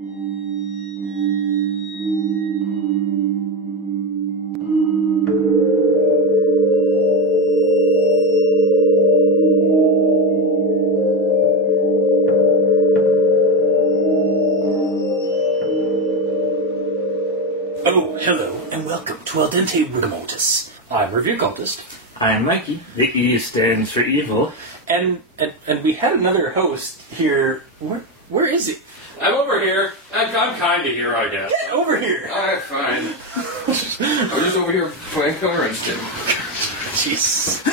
Oh, hello, and welcome to Al Dente Rigamortis. I'm Review Cultist. I'm Mikey. The E stands for evil. And we had another host here. Where is he? I'm over here. I'm kind of here, I guess. Get over here! Alright, fine. I'm just over here playing Killer Instinct. Jeez.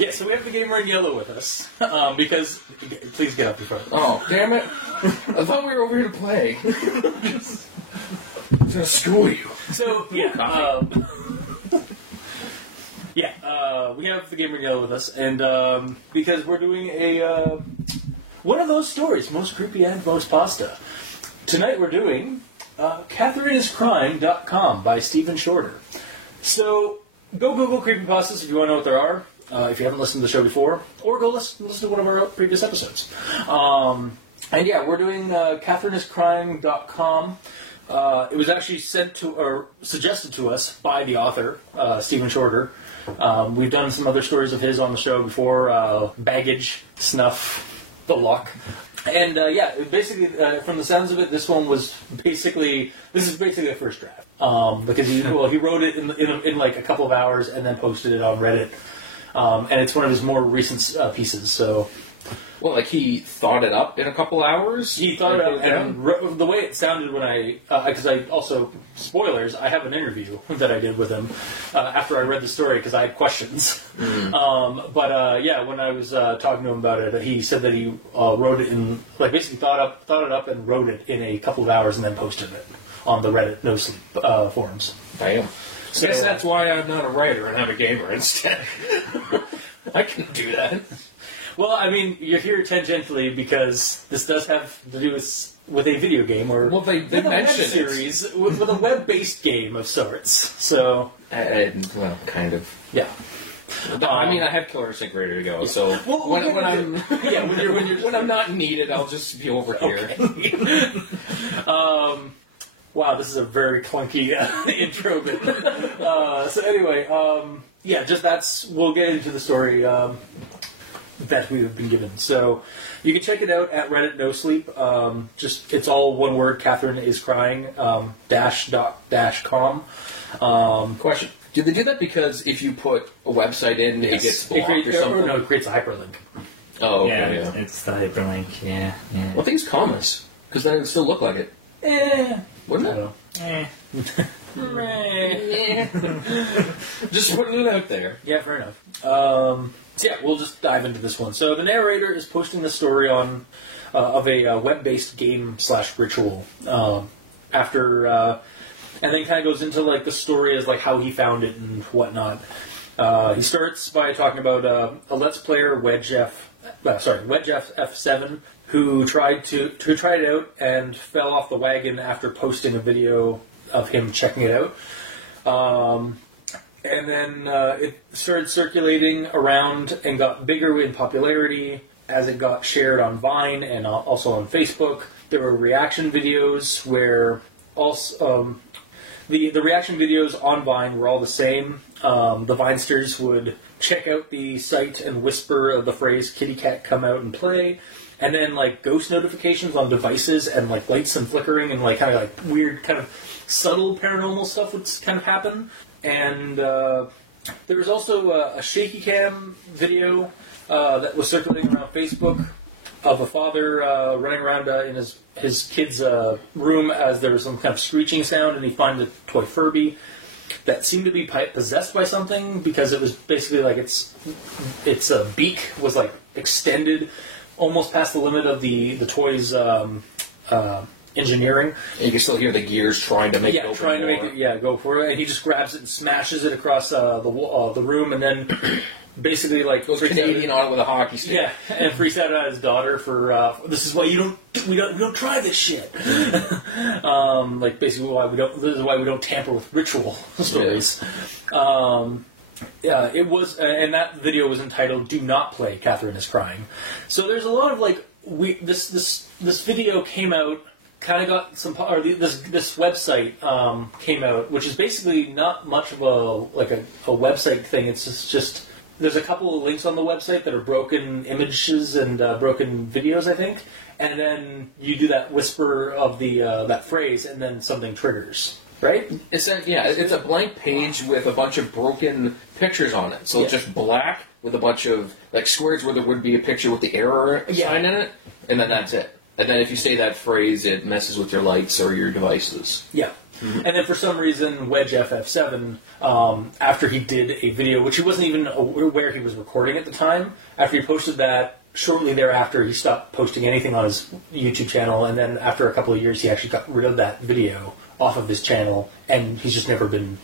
Yeah, so we have the gamer in yellow with us. Because... Please get up in front. Oh, damn it. I thought we were over here to play. I'm gonna school you. So, yeah, we have the gamer in yellow with us, and because we're doing a one of those stories, most creepy and most pasta. Tonight we're doing CatherineIsCrying.com by Stephen Shorter. So go Google creepypastas if you want to know what there are. If you haven't listened to the show before, or go listen to one of our previous episodes. And yeah, we're doing CatherineIsCrying.com. It was actually suggested to us by the author, Stephen Shorter. We've done some other stories of his on the show before, Baggage, Snuff, The Luck. And basically, from the sounds of it, this is basically a first draft. Because he wrote it in like a couple of hours and then posted it on Reddit. And it's one of his more recent pieces, so... Well, like he thought it up in a couple hours? He thought it up, and the way it sounded when because I also, spoilers, I have an interview that I did with him after I read the story because I had questions. Mm. When I was talking to him about it, he said that he wrote it in, like basically thought it up and wrote it in a couple of hours and then posted it on the Reddit No Sleep forums. Damn. So, I guess that's why I'm not a writer and I'm a gamer instead. I can do that. Well, I mean, you're here tangentially because this does have to do with a video game or they with a web series, with a web-based game of sorts. So, kind of. Yeah. I mean, I have Killer Instinct ready to go. So when I'm not needed, I'll just be over here. Wow, this is a very clunky intro. But, so anyway, we'll get into the story. That we've been given. So you can check it out at Reddit No Sleep. It's all one word, Catherine is crying, --com. Question. Did they do that because if you put a website in, it gets blocked or something? No, it creates a hyperlink. Oh, okay. Yeah, it's the hyperlink, yeah. Well, I think it's commas, because then it would still look like it. Wouldn't it? Just putting it out there. Yeah, fair enough. We'll just dive into this one. So the narrator is posting the story of a web-based game / ritual after, and then kind of goes into like the story as like how he found it and whatnot. He starts by talking about a Let's Player WedgeF F7 who tried it out and fell off the wagon after posting a video of him checking it out. And then it started circulating around and got bigger in popularity as it got shared on Vine and also on Facebook. There were reaction videos where also the reaction videos on Vine were all the same. The Vinesters would check out the site and whisper of the phrase "kitty cat come out and play," and then like ghost notifications on devices and like lights and flickering and like kind of like weird kind of subtle paranormal stuff would kind of happen. And there was also a shaky cam video that was circulating around Facebook of a father running around in his kid's room as there was some kind of screeching sound, and he finds a toy Furby that seemed to be possessed by something because it was basically like its beak was like extended almost past the limit of the toy's engineering. And you can still hear the gears trying to make it open. Go for it. And he just grabs it and smashes it across the room, and then basically like goes Canadian on it with a hockey stick. Yeah, and freaks out at his daughter for this is why we don't try this shit. Like basically this is why we don't tamper with ritual stories. It was, and that video was entitled "Do Not Play Catherine is Crying." So there's a lot of like this video came out, kind of got some, or this website came out, which is basically not much of a website thing. It's just there's a couple of links on the website that are broken images and broken videos, I think, and then you do that whisper of the that phrase, and then something triggers. Right? It's a blank page with a bunch of broken pictures on it. So it's just black with a bunch of like squares where there would be a picture with the error sign in it, and then that's it. And then if you say that phrase, it messes with your lights or your devices. Yeah. Mm-hmm. And then for some reason, Wedge FF7, after he did a video, which he wasn't even aware he was recording at the time, after he posted that, shortly thereafter he stopped posting anything on his YouTube channel, and then after a couple of years he actually got rid of that video off of his channel, and he's just never been,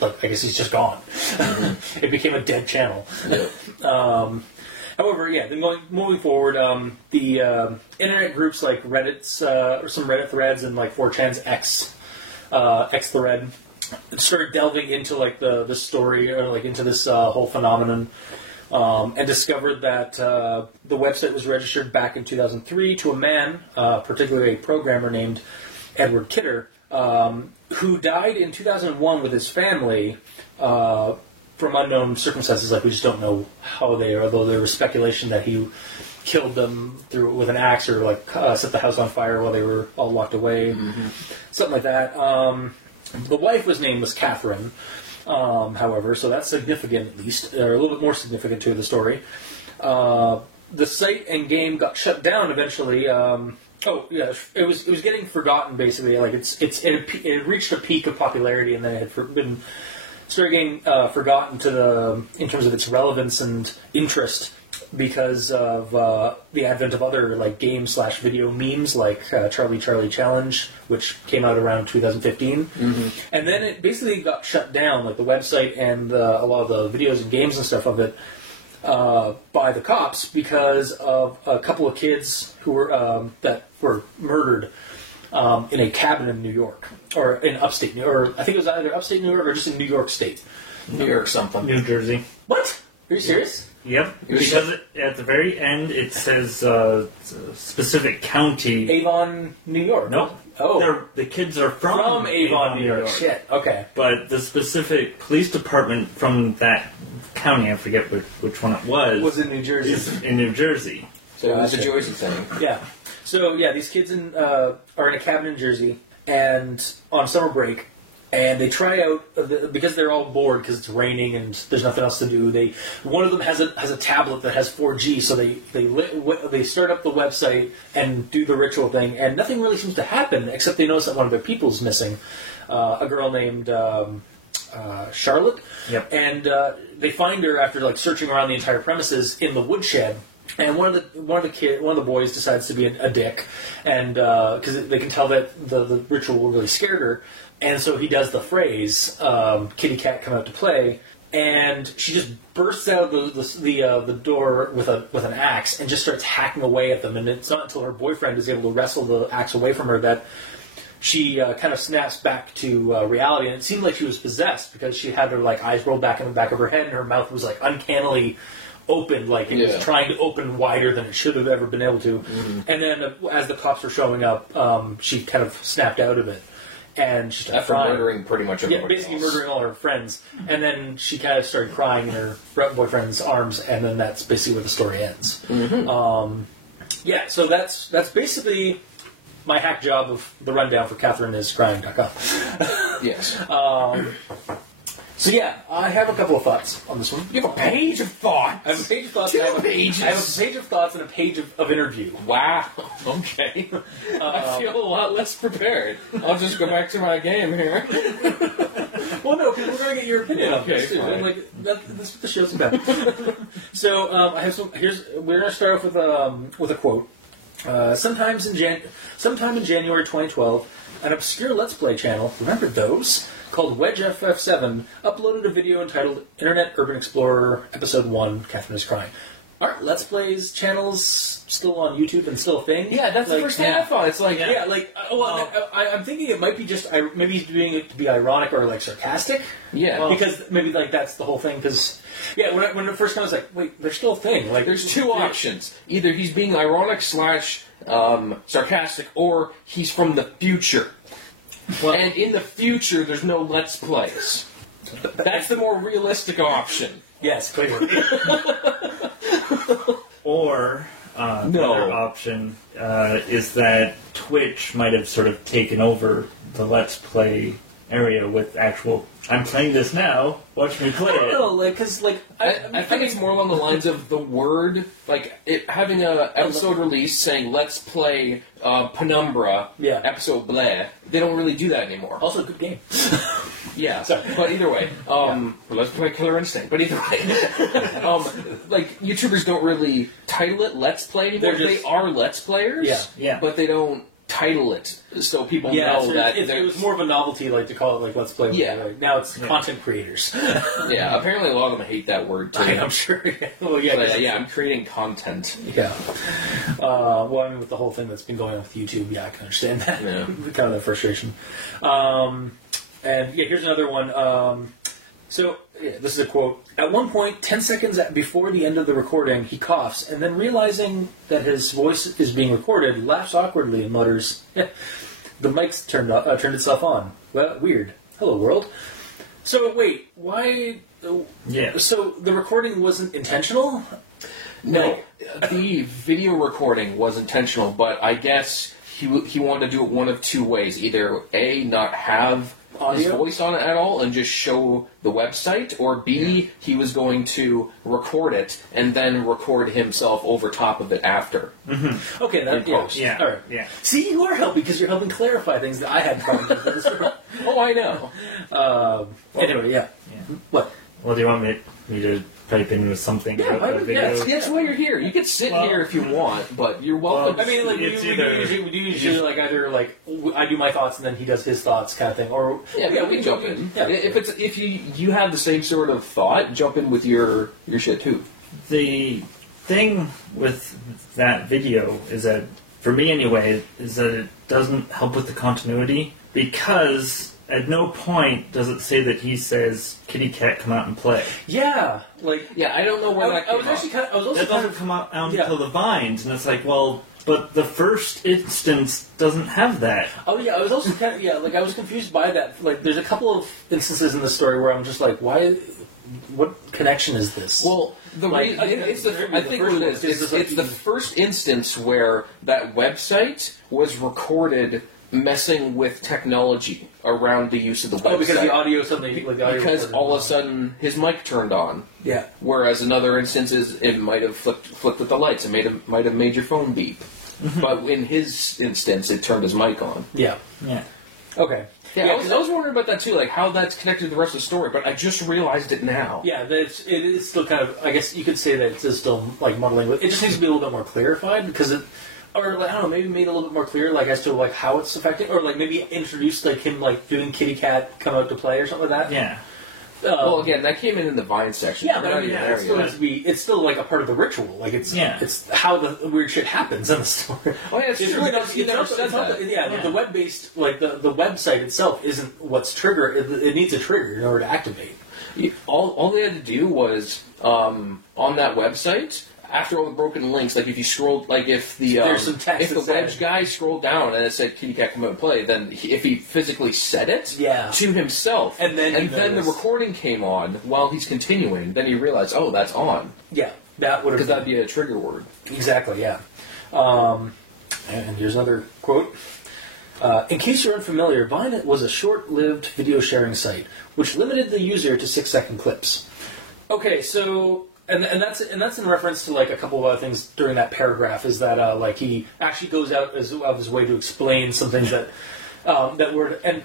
like, I guess he's just gone. It became a dead channel. However, then moving forward, the internet groups like Reddit's, or some Reddit threads and like 4chan's X thread started delving into like the story, or like into this whole phenomenon, and discovered that the website was registered back in 2003 to a man, particularly a programmer named Edward Kidder, who died in 2001 with his family from unknown circumstances. Like, we just don't know how they are, although there was speculation that he killed them with an axe, or like set the house on fire while they were all locked away, something like that. The wife was Catherine, however, so that's significant, at least, or a little bit more significant to the story. The site and game got shut down eventually. It was getting forgotten, basically. Like, it reached a peak of popularity, and then it had started getting forgotten in terms of its relevance and interest, because of the advent of other like game/video memes, like Charlie Charlie Challenge, which came out around 2015, and then it basically got shut down, like the website and a lot of the videos and games and stuff of it, by the cops, because of a couple of kids who were that were murdered in a cabin in New York, or in upstate New York, or I think it was either upstate New York or just in New York State. New York something. New Jersey. What? Are you serious? Yep, because at the very end it says specific county. Avon, New York. Nope. Oh. The kids are from Avon, New York. Shit, okay. But the specific police department from that county, I forget which one it was in New Jersey. Is in New Jersey. So it was a Jersey thing. Yeah. So, these kids are in a cabin in Jersey, and on summer break, and they try out, because they're all bored because it's raining and there's nothing else to do. One of them has a tablet that has 4G, so they start up the website and do the ritual thing, and nothing really seems to happen except they notice that one of their people's missing, a girl named Charlotte. Yep. And they find her after like searching around the entire premises in the woodshed. And one of the boys decides to be a dick, and because they can tell that the ritual really scared her. And so he does the phrase, kitty cat come out to play, and she just bursts out the door with an axe and just starts hacking away at them. And it's not until her boyfriend is able to wrestle the axe away from her that she kind of snaps back to reality. And it seemed like she was possessed, because she had her like eyes rolled back in the back of her head, and her mouth was like uncannily opened, like it was trying to open wider than it should have ever been able to. And then as the cops were showing up, she kind of snapped out of it. And she started after crying. murdering pretty much everybody basically else. murdering all her friends. And then she kind of started crying in her boyfriend's arms, and then that's basically where the story ends. So that's basically my hack job of the rundown for CatherineIsCrying.com. Yes. So I have a couple of thoughts on this one. You have a page of thoughts. I have a page of thoughts. Two I have pages. I have a page of thoughts and a page of interview. Wow. Okay. I feel a lot less prepared. I'll just go back to my game here. Well, no, because we're going to get your opinion on this too. Fine. Like, that's what the show's about. So I have some. We're going to start off with a quote. Sometime in January 2012, an obscure Let's Play channel, remember those, called Wedge FF7, uploaded a video entitled Internet Urban Explorer Episode 1, Catherine is Crying. aren't Let's Plays channels still on YouTube and still a thing? Yeah, that's the first thing I thought. It's like, I'm thinking it might be just maybe he's doing it to be ironic or like sarcastic. yeah. Because maybe like that's the whole thing. Because when it first came, I was like, wait, they're still a thing. Like There's two options. Either he's being ironic / sarcastic, or he's from the future. Well, And in the future, there's no Let's Plays. That's the more realistic option. yes, clearly. Or another option is that Twitch might have sort of taken over the Let's Play area with actual. I'm playing this now. Watch me play I don't it. know, like, because like I think it's more along the lines of the word, like it having a episode release saying "Let's play Penumbra," Yeah. episode blah. They don't really do that anymore. also a good game. Yeah, Sorry. but either way, Let's play Killer Instinct. But either way, like YouTubers don't really title it "Let's Play" anymore. They're just- They are Let's Players, Yeah. but they don't title it so people Yeah, know so that it was more of a novelty, like to call it like Let's Play. Yeah. Like, now it's content creators. Yeah, apparently a lot of them hate that word too. I'm sure. Well, yeah, But, I'm creating content. yeah. Well, I mean, with the whole thing that's been going on with YouTube, yeah, I can understand that. Yeah. Kind of that frustration. And yeah, here's another one. So, this is a quote. At one point, 10 seconds before the end of the recording, he coughs, and then realizing that his voice is being recorded, laughs awkwardly and mutters, the mic's turned itself on. Well, weird. Hello, world. So, wait, why... Yeah. So, the recording wasn't intentional? No, the video recording was intentional, but I guess he wanted to do it one of two ways. Either A, not have his Audio? voice on it at all and just show the website, or B, he was going to record it and then record himself over top of it after. Okay, that, In post. Yeah. All right. Yeah. See, you are helping because you're helping clarify things that I had problems with. in the story. Oh, I know. Anyway, yeah. What? Well, do you want me to pipe in with something Yeah, about the video? That's why you're here. You can sit Well- here if you want, but you're welcome. I mean, like we It's do either- usually like either like I do my thoughts and then he does his thoughts kind of thing, or we can jump in. Yeah. If you have the same sort of thought, jump in with your shit too. The thing with that video is that, for me anyway, is that it doesn't help with the continuity, because at no point does it say that he says, "Kitty cat, come out and play." Yeah, like Yeah, I don't know where that I came was from. actually kind of I was also That kind doesn't of come out Yeah. until the vines, and it's like, well, but the first instance doesn't have that. oh yeah I was also kind of like I was confused by that. Like there's a couple of instances in the story where I'm just like, why? What connection is this? Well, Like, I think what it is. It's the first instance where that website was recorded messing with technology around the use of the website. because the audio suddenly like the audio Because recorded all of a wrong. sudden his mic turned on. Yeah. Whereas in other instances, it might have flipped with the lights. It might have made your phone beep. But in his instance, it turned his mic on. Yeah. Yeah. Okay. Yeah, I was wondering about that too, like how that's connected to the rest of the story. But I just realized it now. Yeah, it is still kind of. I guess you could say that it's still like muddling. It just needs to be a little bit more clarified because it, or like, I don't know, maybe made a little bit more clear, like as to like how it's affecting, or like maybe introduced like him like doing Kitty Cat come out to play or something like that. Yeah. Well, again, that came in the Vine section. Yeah, We're but I not mean, even it there still yet. needs to be. It's still like a part of the ritual. Like it's Yeah. it's how the weird shit happens in the story. Oh, yeah, it's true. really Because he never said that. Yeah, the web based like the website itself isn't what's trigger. It needs a trigger in order to activate. All they had to do was on that website. After all the broken links, like if you scrolled, like if the There's some text if the that said- wedge guy scrolled down and it said "Kitty Cat come out and play," then if he physically said it Yeah. to himself, And then he the noticed. recording came on while he's continuing, then he realized, oh, that's on, Yeah, that would have because that'd be a trigger word. exactly, yeah. And here's another quote. In case you're unfamiliar, Vine was a short-lived video sharing site which limited the user to 6-second clips. Okay, so and that's in reference to like a couple of other things during that paragraph. Is that like he actually goes out of his way to explain some things that that were and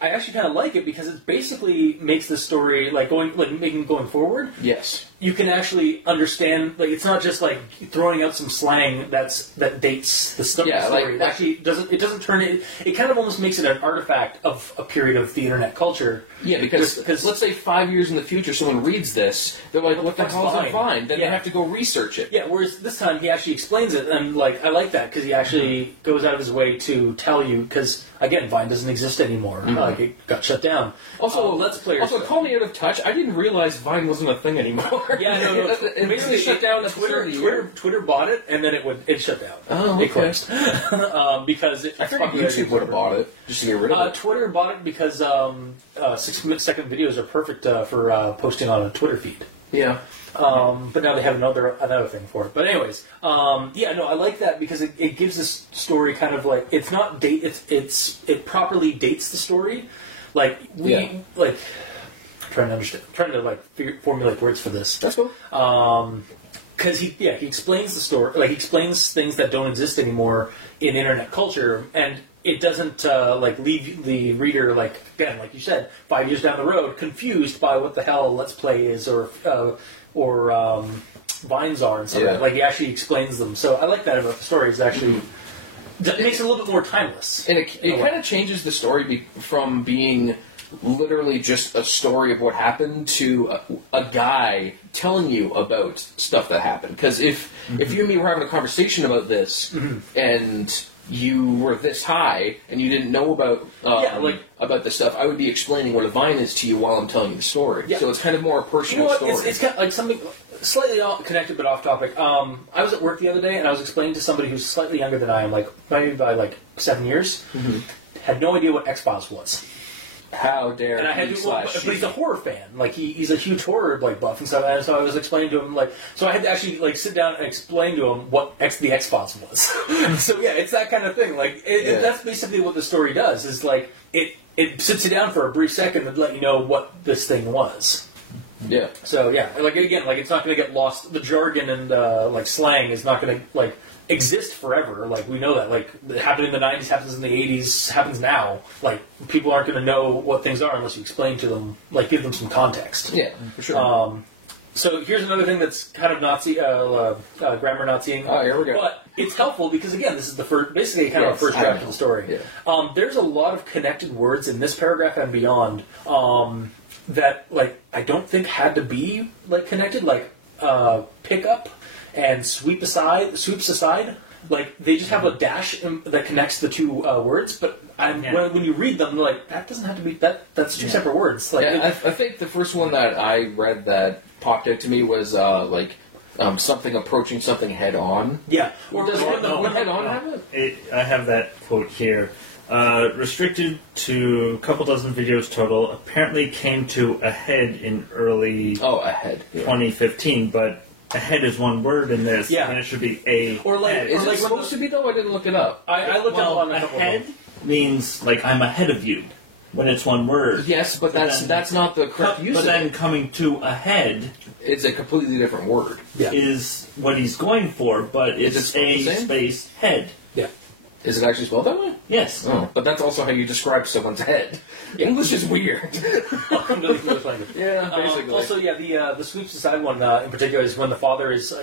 I actually kind of like it because it basically makes the story like going forward. Yes. you can actually understand, like, it's not just like throwing out some slang that dates the story. Yeah, It actually doesn't turn it. It kind of almost makes it an artifact of a period of the internet culture. Yeah, because let's say 5 years in the future, someone reads this, they're like, "What the hell is that Vine?" Then they have to go research it. Yeah, whereas this time he actually explains it, and like I like that because he actually goes out of his way to tell you. Because again, Vine doesn't exist anymore; like it got shut down. Also, Let's Players. Also, call me out of touch. I didn't realize Vine wasn't a thing anymore. Yeah, no. It basically shut down the Twitter bought it, and then it shut down. Oh, It okay. closed because I figured YouTube would have bought it just to get rid of it. Twitter bought it because 6-second videos are perfect for posting on a Twitter feed. Yeah. But now they have another thing for it. But anyways, I like that because it gives this story kind of like it's not date. It properly dates the story. Like trying to formulate words for this. That's cool. Because he explains the story, like he explains things that don't exist anymore in internet culture, and it doesn't leave the reader like you said, 5 years down the road confused by what the hell Let's Play is or Vines are and stuff. Yeah. Like he actually explains them. So I like that about the story. It's actually it makes it a little bit more timeless, And it kind of changes the story from being literally just a story of what happened to a guy telling you about stuff that happened. Because if you and me were having a conversation about this and you were this high and you didn't know about about this stuff, I would be explaining what a Vine is to you while I'm telling you the story. Yeah. So it's kind of more a personal story. It's kind of like something slightly connected but off topic. I was at work the other day and I was explaining to somebody who's slightly younger than I am, like maybe by 7 years, had no idea what X-Files was. How dare and I had he to, slash but he's a horror fan. Like he's a huge horror buff and stuff. And so I was explaining to him so I had to actually sit down and explain to him what the X-Files was. So yeah, it's that kind of thing. That's basically what the story does. Is it sits you down for a brief second and let you know what this thing was. Yeah. So yeah, it's not going to get lost. The jargon and slang is not going to exist forever. We know that. It happened in the 90s, happens in the 80s, happens now. People aren't going to know what things are unless you explain to them, give them some context. Yeah, for sure. So here's another thing that's kind of Nazi, grammar Naziing. Oh, here we go. But it's helpful because, again, this is the first, basically kind of a first draft of the story. Yeah. There's a lot of connected words in this paragraph and beyond that, I don't think had to be, connected, pick up and sweeps aside. They just have a dash that connects the two words, but when you read them, that doesn't have to be that's two separate words. I think the first one that I read that popped out to me was something approaching something head on. Yeah. Or does one head on have it? I have that quote here. Restricted to a couple dozen videos total. Apparently came to a head in early 2015, but ahead is one word in this, and it should be a head. Is it supposed to be, though? I didn't look it up. I looked up on ahead means, I'm ahead of you, when it's one word. Yes, but that's not the correct use. But then coming to a head is a completely different word. Yeah. Is what he's going for, but it's a space head. Yeah. Is it actually spelled that way? Yes. Oh, but that's also how you describe someone's head. English is weird. Welcome to the English language. Yeah, basically. Also, the sweeps aside one in particular is when the father is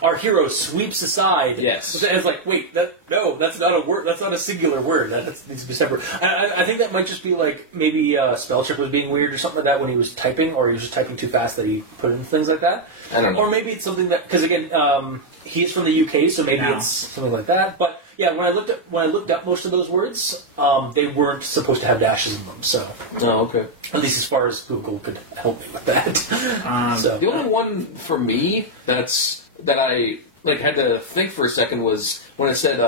our hero sweeps aside. Yes. And it's wait, that's not a word. That's not a singular word. That needs to be separate. I think that might just be maybe spell check was being weird or something like that when he was typing, or he was just typing too fast that he put in things like that. I don't know. Or maybe it's something that because again, he's from the UK, so maybe it's something like that. But yeah, when I looked up most of those words, they weren't supposed to have dashes in them. So, okay. At least as far as Google could help me with that. The only one for me that I had to think for a second was when it said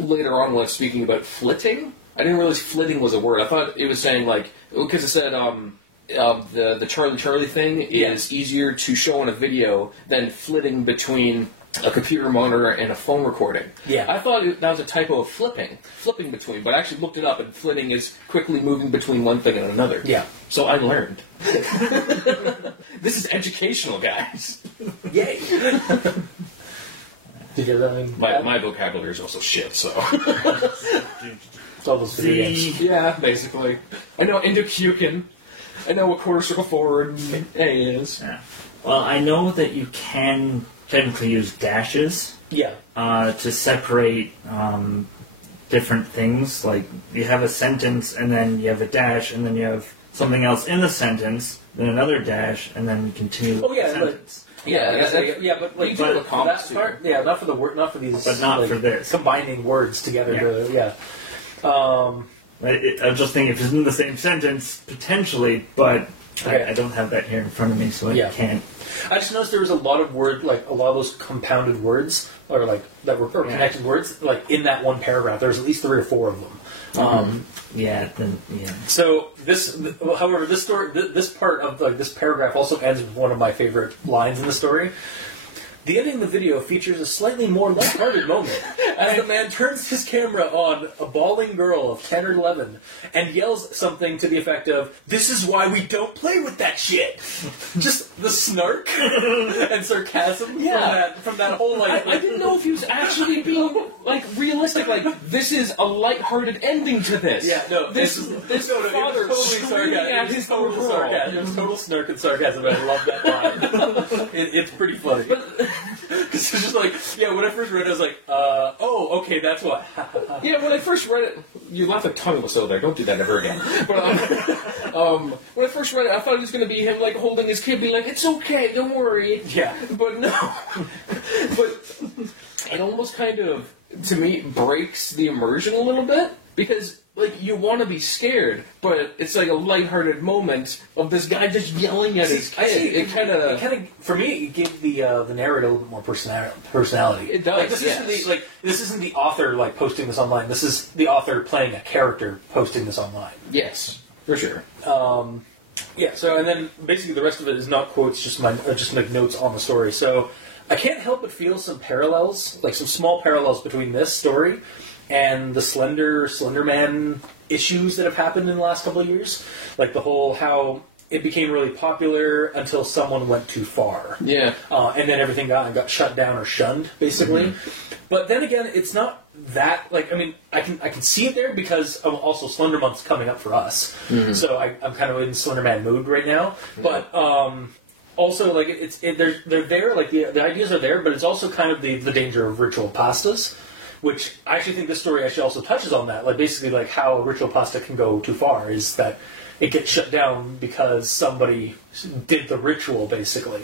later on when I was speaking about flitting. I didn't realize flitting was a word. I thought it was saying because it said the Charlie thing is easier to show in a video than flitting between a computer monitor and a phone recording. Yeah. I thought that was a typo of flipping between, but I actually looked it up, and flitting is quickly moving between one thing and another. Yeah. So I learned. This is educational, guys. Yay! Did you get that? My vocabulary is also shit, so. It's all those video games. Yeah, basically. I know Indocucan. I know what quarter circle forward A is. Yeah. Well, I know that you can technically use dashes Yeah. to separate different things. Like, you have a sentence, and then you have a dash, and then you have something else in the sentence, then another dash, and then you continue with Oh, yeah, the sentence. But like You do it with for comps, that too. part, yeah, not for the word, not for these, But not like, for this. combining words together. Yeah. I'm just thinking if it's in the same sentence, potentially, but Okay. I don't have that here in front of me, so I Yeah. can't. I just noticed there was a lot of a lot of those compounded words, or like that were or Yeah. connected words, like in that one paragraph. There's at least 3 or 4 of them. Yeah. So however, this story, this part of like this paragraph also ends with one of my favorite lines in the story. The ending of the video features a slightly more lighthearted moment as the man turns his camera on a bawling girl of 10 or 11 and yells something to the effect of, "This is why we don't play with that shit." Just the snark and sarcasm from that whole like. I didn't know if he was actually being like realistic. Like, this is a lighthearted ending to this. Yeah, no, this no, father it was screaming at his total little girl. sarcasm. It was total snark and sarcasm. And I love that line. It's pretty funny. Because it's just like, yeah, when I first read it, I was like, oh, okay, that's why. Yeah, when I first read it, you laugh at Tommy was still there. Don't do that ever again. But when I first read it, I thought it was going to be him like holding his kid, being like, "It's okay, don't worry." Yeah. But no. But it almost kind of, to me, breaks the immersion a little bit because. Like, you want to be scared, but it's like a lighthearted moment of this guy just yelling at his kid. It kind of, for me, it gave the narrator a little bit more personality. It does, Like, this isn't the author like posting this online. This is the author playing a character posting this online. yes, for sure. Yeah. So, and then basically the rest of it is not quotes, just like notes on the story. So, I can't help but feel some parallels, like some small parallels between this story and the Slender Man issues that have happened in the last couple of years. Like the whole how it became really popular until someone went too far. Yeah. And then everything got shut down or shunned, basically. Mm-hmm. But then again, it's not that, like, I mean, I can see it there because also Slender Month's coming up for us. Mm-hmm. So I'm kind of in Slender Man mood right now. But also, like, they're there, like, the ideas are there, but it's also kind of the danger of ritual pastas. Which I actually think this story actually also touches on that. Like, basically, like, how a ritual pasta can go too far is that it gets shut down because somebody did the ritual, basically.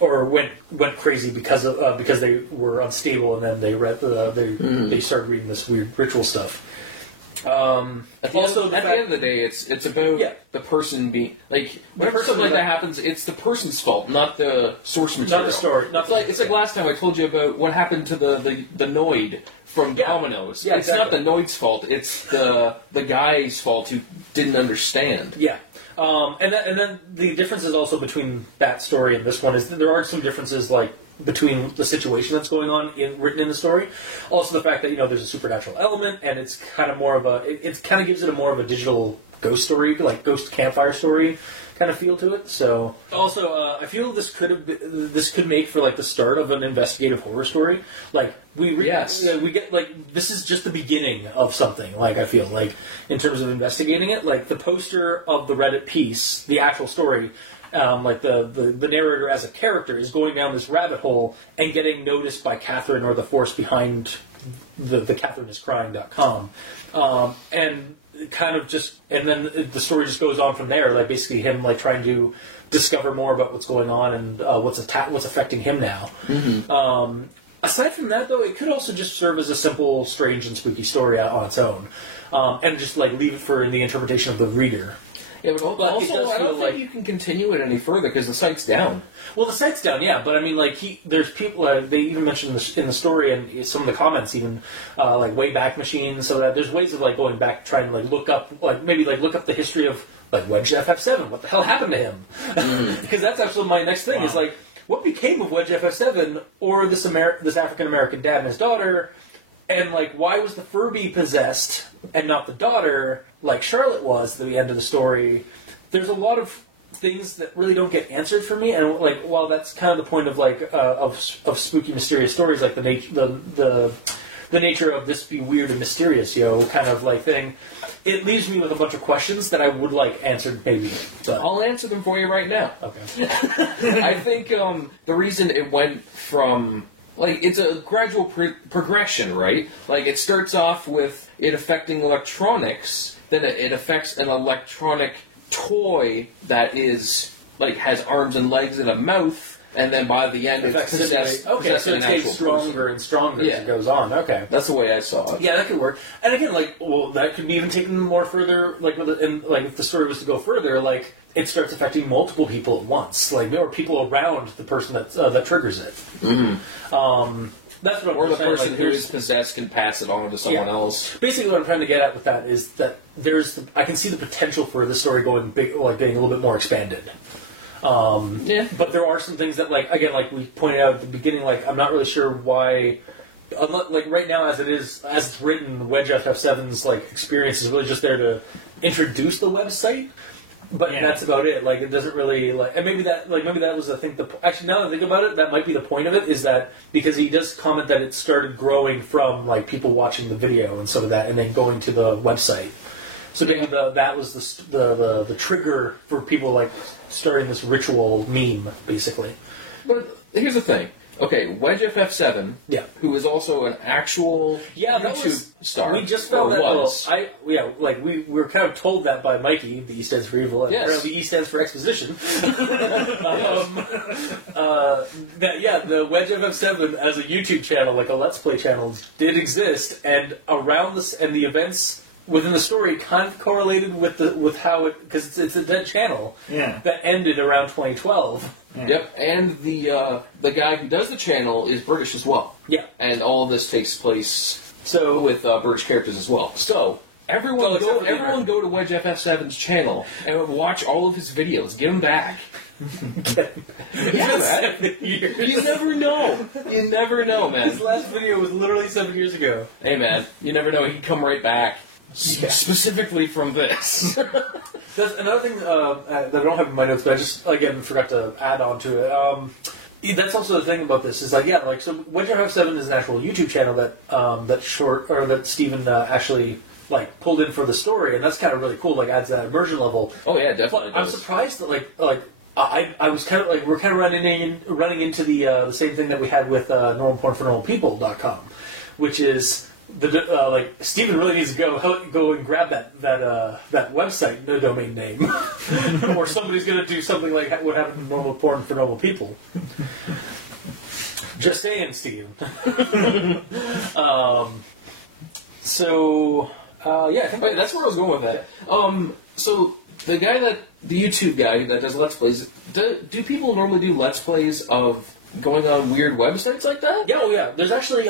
Or went crazy because they were unstable, and then they read they started reading this weird ritual stuff. At the end of the day, it's about the person being like whenever something like that happens, it's the person's fault, not the source material, not the story. It's like last time I told you about what happened to the Noid from Domino's. Yeah, it's not the Noid's fault; it's the guy's fault who didn't understand. Yeah. And then the differences also between that story and this one is that there are some differences, like between the situation that's going on written in the story. Also the fact that, there's a supernatural element, and it's kind of more of it kind of gives it a more of a digital ghost story, like ghost campfire story kind of feel to it. So also, I feel this could make for like the start of an investigative horror story. Like we get like this is just the beginning of something. Like I feel like in terms of investigating it, like the poster of the Reddit piece, the actual story. Like the narrator as a character is going down this rabbit hole and getting noticed by Catherine or the force behind the CatherineIsCrying.com. And kind of just, and then the story just goes on from there. Like basically him like trying to discover more about what's going on and what's affecting him now. Mm-hmm. Aside from that, though, it could also just serve as a simple, strange, and spooky story on its own, and just like leave it for the interpretation of the reader. Yeah, but also, I don't think you can continue it any further because the site's down. Well, the site's down, yeah, but I mean, like, there's people, they even mentioned in the story and some of the comments even, like, Wayback Machine, so that there's ways of, like, going back, trying to, like, look up the history of, like, Wedge FF7. What the hell happened to him? Because that's actually my next thing, is, like, what became of Wedge FF7, or this African-American dad and his daughter, and, like, why was the Furby possessed and not the daughter, like Charlotte was at the end of the story? There's a lot of things that really don't get answered for me, and, like, while that's kind of the point of, like, of spooky, mysterious stories, like the the nature of this be weird and mysterious, kind of like thing, it leaves me with a bunch of questions that I would like answered maybe. But. I'll answer them for you right now. Okay. I think the reason it went from... it's a gradual progression, right? It starts off with it affecting electronics, then it affects an electronic toy that is, has arms and legs and a mouth, and then by the end it's possessed. Okay, so it gets stronger and stronger as it goes on. Okay. That's the way I saw it. Yeah, that could work. And again, that could be even taken more further, if the story was to go further, it starts affecting multiple people at once, or people around the person that triggers it. Mm-hmm. That's what or the saying, person who is possessed can pass it on to someone else. Basically, what I'm trying to get at with that is that I can see the potential for the story going big, getting a little bit more expanded. But there are some things that, again, we pointed out at the beginning, I'm not really sure why. Right now, as it's written, Wedge FF7's experience is really just there to introduce the website. But that's about it. It doesn't really and maybe that was I think actually now that I think about it, that might be the point of it, is that because he does comment that it started growing from people watching the video and some of that, and then going to the website. So maybe that was the trigger for people starting this ritual meme, basically. But here's the thing. Okay, Wedge FF7, who is also an actual YouTube star. We just found that. We were kind of told that by Mikey. The E stands for evil. And apparently, the E stands for exposition. The Wedge FF7 as a YouTube channel, a Let's Play channel, did exist, and around this and the events within the story kind of correlated with how it, because it's a dead channel that ended around 2012. Yeah. Yep, and the guy who does the channel is British as well. Yeah, and all of this takes place with British characters as well. So everyone go to Wedge FF7's channel and watch all of his videos. Get him back. Man. You never know. You never know, man. His last video was literally 7 years ago. Hey, man, you never know. He can come right back. Specifically from this. That's another thing that I don't have in my notes, but I just, again, forgot to add on to it. That's also the thing about this, is so Wedge FF7 is an actual YouTube channel that Steven actually pulled in for the story, and that's kind of really cool, adds that immersion level. Oh yeah, definitely. But I'm surprised that I was kind of we're kind of running into the same thing that we had with normalpornfornormalpeople.com, which is Steven really needs to go and grab that website, no domain name, or somebody's going to do something like what happened to Normal Porn for Normal People. Just saying, Steve. Wait, that's where I was going with that. So the YouTube guy that does Let's Plays, do people normally do Let's Plays of going on weird websites like that? Yeah, yeah. There's actually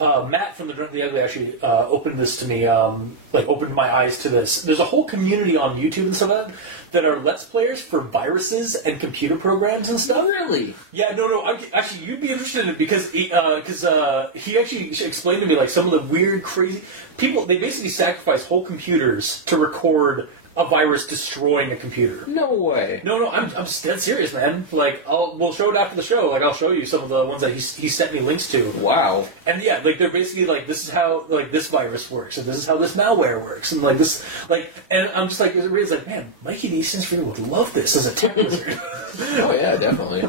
Matt from the Drunk the Ugly actually opened this to me, opened my eyes to this. There's a whole community on YouTube and stuff that are Let's Players for viruses and computer programs and stuff. Really? Yeah, no. Actually, you'd be interested in it because he actually explained to me some of the weird, crazy people. They basically sacrifice whole computers to record a virus destroying a computer. No way. No, I'm dead serious, man. We'll show it after the show. I'll show you some of the ones that he sent me links to. Wow. And yeah, they're basically this is how this virus works, and this is how this malware works, and this and I'm just it's man, Mikey D. Sinsfree would love this as a tech wizard. Oh yeah, definitely.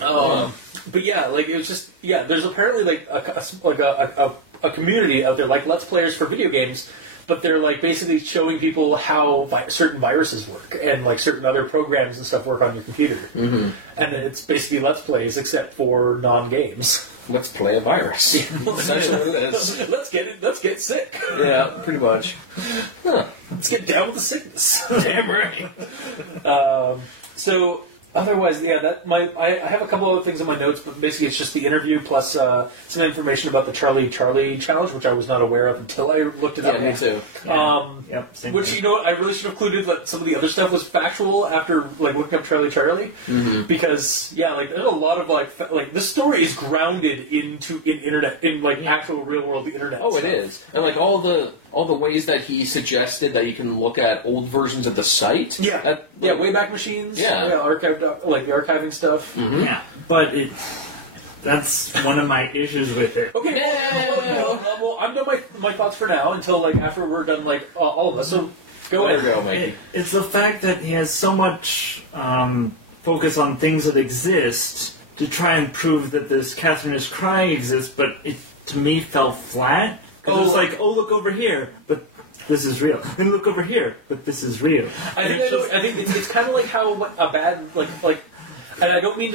But yeah, it was just there's apparently a community out there Let's Players for video games. But they're basically showing people how certain viruses work and certain other programs and stuff work on your computer. Mm-hmm. And it's basically Let's Plays except for non-games. Let's play a virus. Essentially what it is. Let's get sick. Yeah, pretty much. Huh. Let's get down with the sickness. Damn right. So otherwise, I have a couple other things in my notes, but basically it's just the interview plus some information about the Charlie challenge, which I was not aware of until I looked it up. Yeah, me too. Which I really should have included that some of the other stuff was factual after looking up Charlie, mm-hmm. because there's a lot of this story is grounded in internet in actual real world internet. Oh, stuff. It is, and all the ways that he suggested that you can look at old versions of the site. Yeah, Wayback Machines. Yeah, archived the archiving stuff. Mm-hmm. Yeah, but that's one of my issues with it. Okay, well, I'm done my thoughts for now until like after we're done all of us. So go ahead. There you go, Mikey. It's the fact that he has so much focus on things that exist to try and prove that this Catherine is crying exists, but it to me fell flat. Because it was like, oh, look over here, but this is real. Then look over here, but this is real. I think it's kind of like how a bad and I don't mean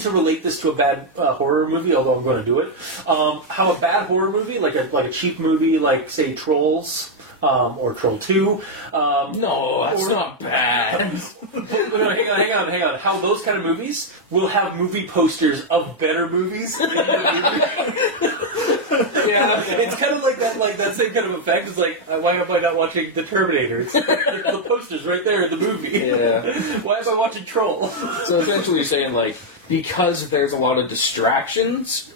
to relate this to a bad horror movie, although I'm going to do it. How a bad horror movie, like a cheap movie, like say Trolls. Or Troll 2. No, that's not bad. No, hang on. How those kind of movies will have movie posters of better movies in the movie. Yeah, it's kind of like that same kind of effect. It's like, why am I not watching The Terminator? It's the poster's right there in the movie. Yeah. Why am I watching Troll? So essentially you're saying, like, because there's a lot of distractions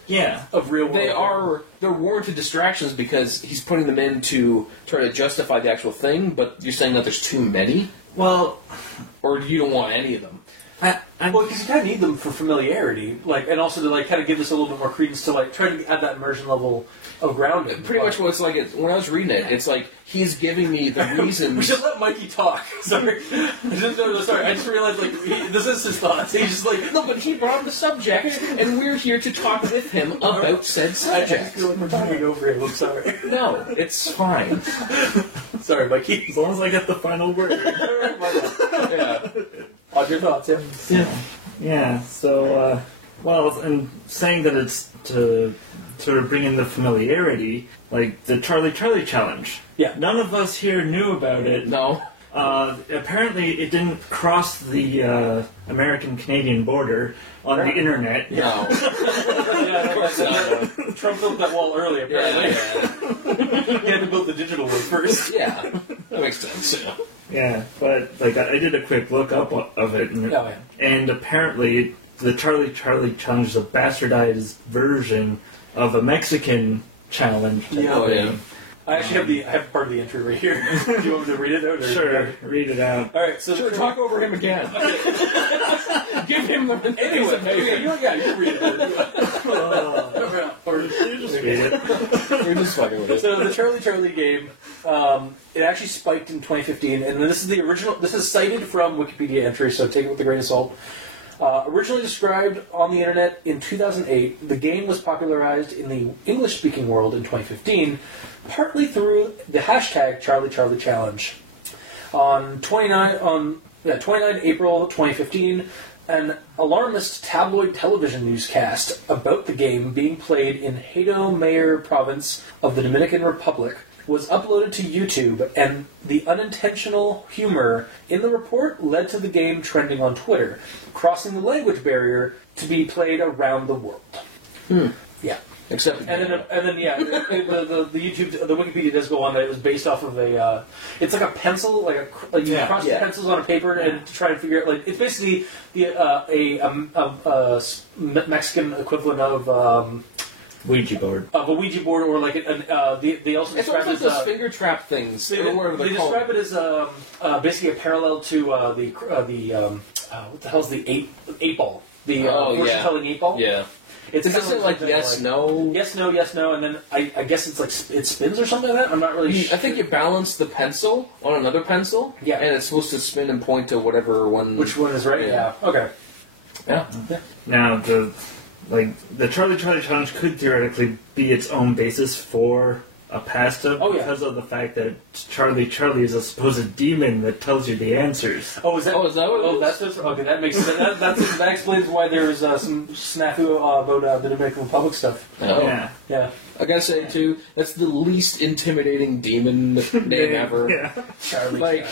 of real world. They're warranted distractions because he's putting them in to try to justify the actual thing, but you're saying that there's too many? Well... Or you don't want any of them? Well, because you kind of need them for familiarity, and also to kind of give this a little bit more credence to try to add that immersion level of grounding. Pretty much what it's like. When I was reading it, it's like he's giving me the reasons. We should let Mikey talk. Sorry, I just realized this is his thoughts. He's just like, no, but he brought up the subject, and we're here to talk with him about said subject. I just feel like we're talking over him. I'm sorry. No, it's fine. Sorry, Mikey. As long as I get the final word. Yeah. On your thoughts, Yeah, so, and saying that it's to sort of bring in the familiarity, like the Charlie Challenge. Yeah. None of us here knew about it. No. Apparently it didn't cross the American-Canadian border on the internet. No. Trump built that wall early, apparently. Yeah. He had to build the digital one first. Yeah. That makes sense, yeah. Yeah, but I did a quick look up of it, and apparently the Charlie Challenge is a bastardized version of a Mexican challenge. Yeah. I actually have part of the entry right here. Do you want me to read it out? Or Sure, read it out. All right, so talk over him again. Give him the anyway. You read it. Or You just read it. We're just fucking with it. So the Charlie game, it actually spiked in 2015, and this is the original. This is cited from Wikipedia entry, so take it with a grain of salt. Originally described on the internet in 2008, the game was popularized in the English-speaking world in 2015, partly through the hashtag Charlie Challenge. On 29 April 2015, an alarmist tabloid television newscast about the game being played in Hato Mayor province of the Dominican Republic was uploaded to YouTube, and the unintentional humor in the report led to the game trending on Twitter, crossing the language barrier to be played around the world. Yeah. Except, the YouTube, the Wikipedia does go on that it was based off of it's like a pencil, you cross the pencils on a paper and to try and figure out, it's basically a Mexican equivalent of Ouija board. Of a Ouija board, or they also describe it as those finger trap things. They describe it as basically a parallel to what the hell's the eight ball? The fortune telling 8 ball. Yeah. It's Is it like yes, no? Yes, no, and then I guess it's it spins or something like that? I'm not really sure. I think you balance the pencil on another pencil, and it's supposed to spin and point to whatever one... Which one is right? Yeah. Okay. Yeah. Now, the Charlie Challenge could theoretically be its own basis for a pasta because of the fact that Charlie is a supposed demon that tells you the answers. Oh, is that what it is? Okay, that makes sense. That explains why there was some snafu about the Dominican Republic stuff. Oh. Yeah. I gotta say, too, that's the least intimidating demon name ever. Yeah. Charlie.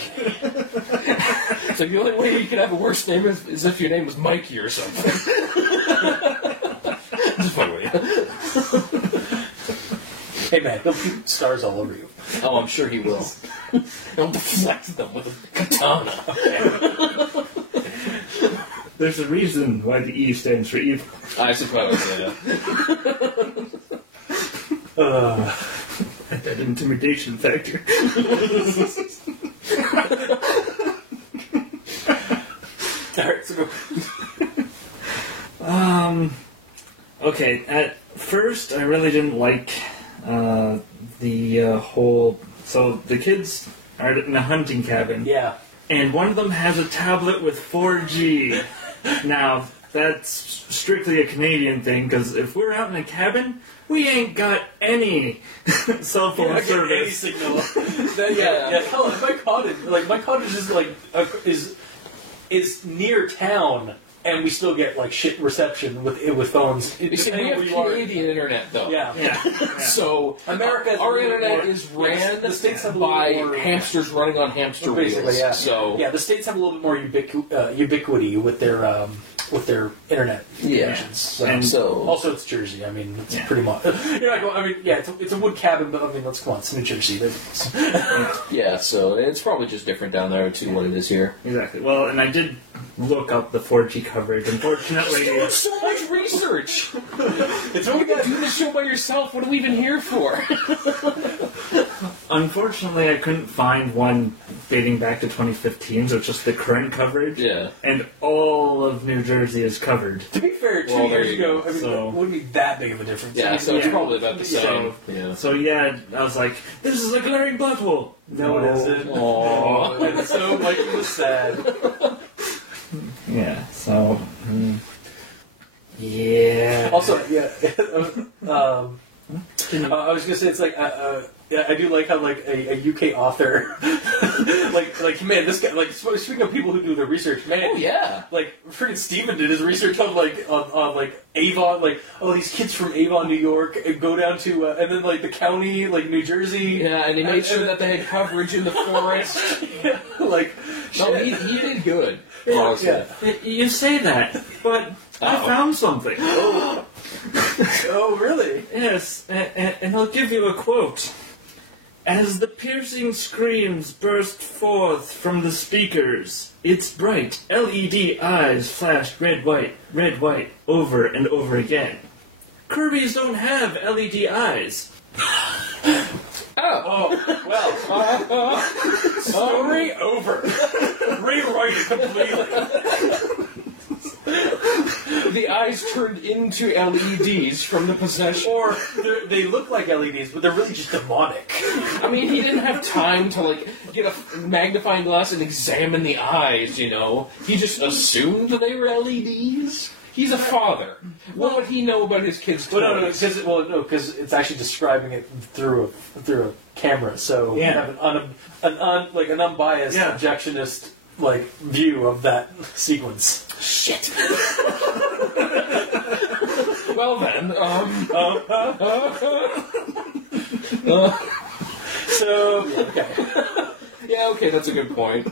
So the only way you could have a worse name is if your name was Mikey or something. Just fucking with you. Hey man, he'll shoot stars all over you. Oh, I'm sure he will. He'll deflect them with a katana. There's a reason why the E stands for evil. I suppose, yeah. That intimidation factor. Alright, so Okay, at first I really didn't like the whole... So the kids are in a hunting cabin, Yeah. and one of them has a tablet with 4G. Now, that's strictly a Canadian thing, because if we're out in a cabin, we ain't got any cell phone Any service. signal. yeah. Hell, my cottage is like is near town, and we still get like shit reception with phones. You see, we have Canadian internet, though. Yeah. Yeah. So America, our internet is ran the states have a little by more, hamsters running on hamster basically, wheels. yeah. So yeah, the states have a little bit more ubiquity with their internet connections. And Also, it's Jersey. I mean, it's pretty much. It's a wood cabin, but I mean, let's come on, it's New Jersey. yeah, so it's probably just different down there to what it is here. Exactly. Well, and I did look up the 4G coverage. Unfortunately, You do so much research. It's You can do this show by yourself. What are we even here for? unfortunately, I couldn't find one dating back to 2015, so it's just the current coverage. Yeah. And all of New Jersey is covered. To be fair, 2 Well, there years you ago, go. I mean, So- it wouldn't be that big of a difference. Yeah, I mean, so it's probably about the same. So yeah, I was like, this is a glaring butthole. No, it isn't. Aww. And so Mike was sad. Yeah, so... yeah. Also, yeah. I was gonna say it's like yeah, I do like how like a UK author, like man, this guy, like speaking of people who do their research, man. Oh yeah. Like freaking Steven did his research on like Avon, like these kids from Avon, New York, and go down to and then like the county, like New Jersey. Yeah, and he made sure that they had coverage in the forest. Yeah, like No, shit. he did good. Yeah, Honestly. yeah. You say that, but I Uh-oh. found something. Oh really? Yes, and I'll give you a quote. As the piercing screams burst forth from the speakers, its bright LED eyes flashed red, white, over and over again. Kirby's don't have LED eyes. Oh well. Story over. Rewrite it completely. The eyes turned into LEDs from the possession. Or they look like LEDs, but they're really just demonic. I mean, he didn't have time to like get a magnifying glass and examine the eyes. You know, he just assumed that they were LEDs. He's a father. What would he know about his kids' toys? Because it's actually describing it through a camera, so you have an unbiased Yeah. objectionist like view of that sequence. Shit. Well then, So okay, yeah, okay, that's a good point.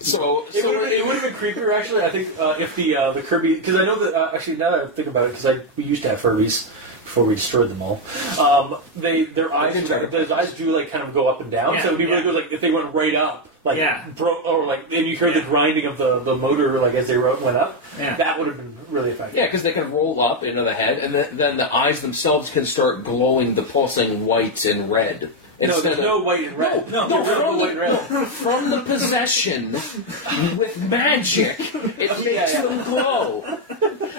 So it would have been creepier actually. I think if the Kirby, because I know that actually now that I think about it, because we used to have Furbies before we destroyed them all. Their eyes do like kind of go up and down. Yeah, So it would be really yeah. good like if they went right up. Like Yeah. or like and you heard the grinding of the motor like as they went up. Yeah. That would have been really effective. yeah, because they can roll up into the head, and then the eyes themselves can start glowing the pulsing white and red. No, Instead there's of- no white and red. No, Get rid of the white and red. From the possession, with magic, it makes them glow.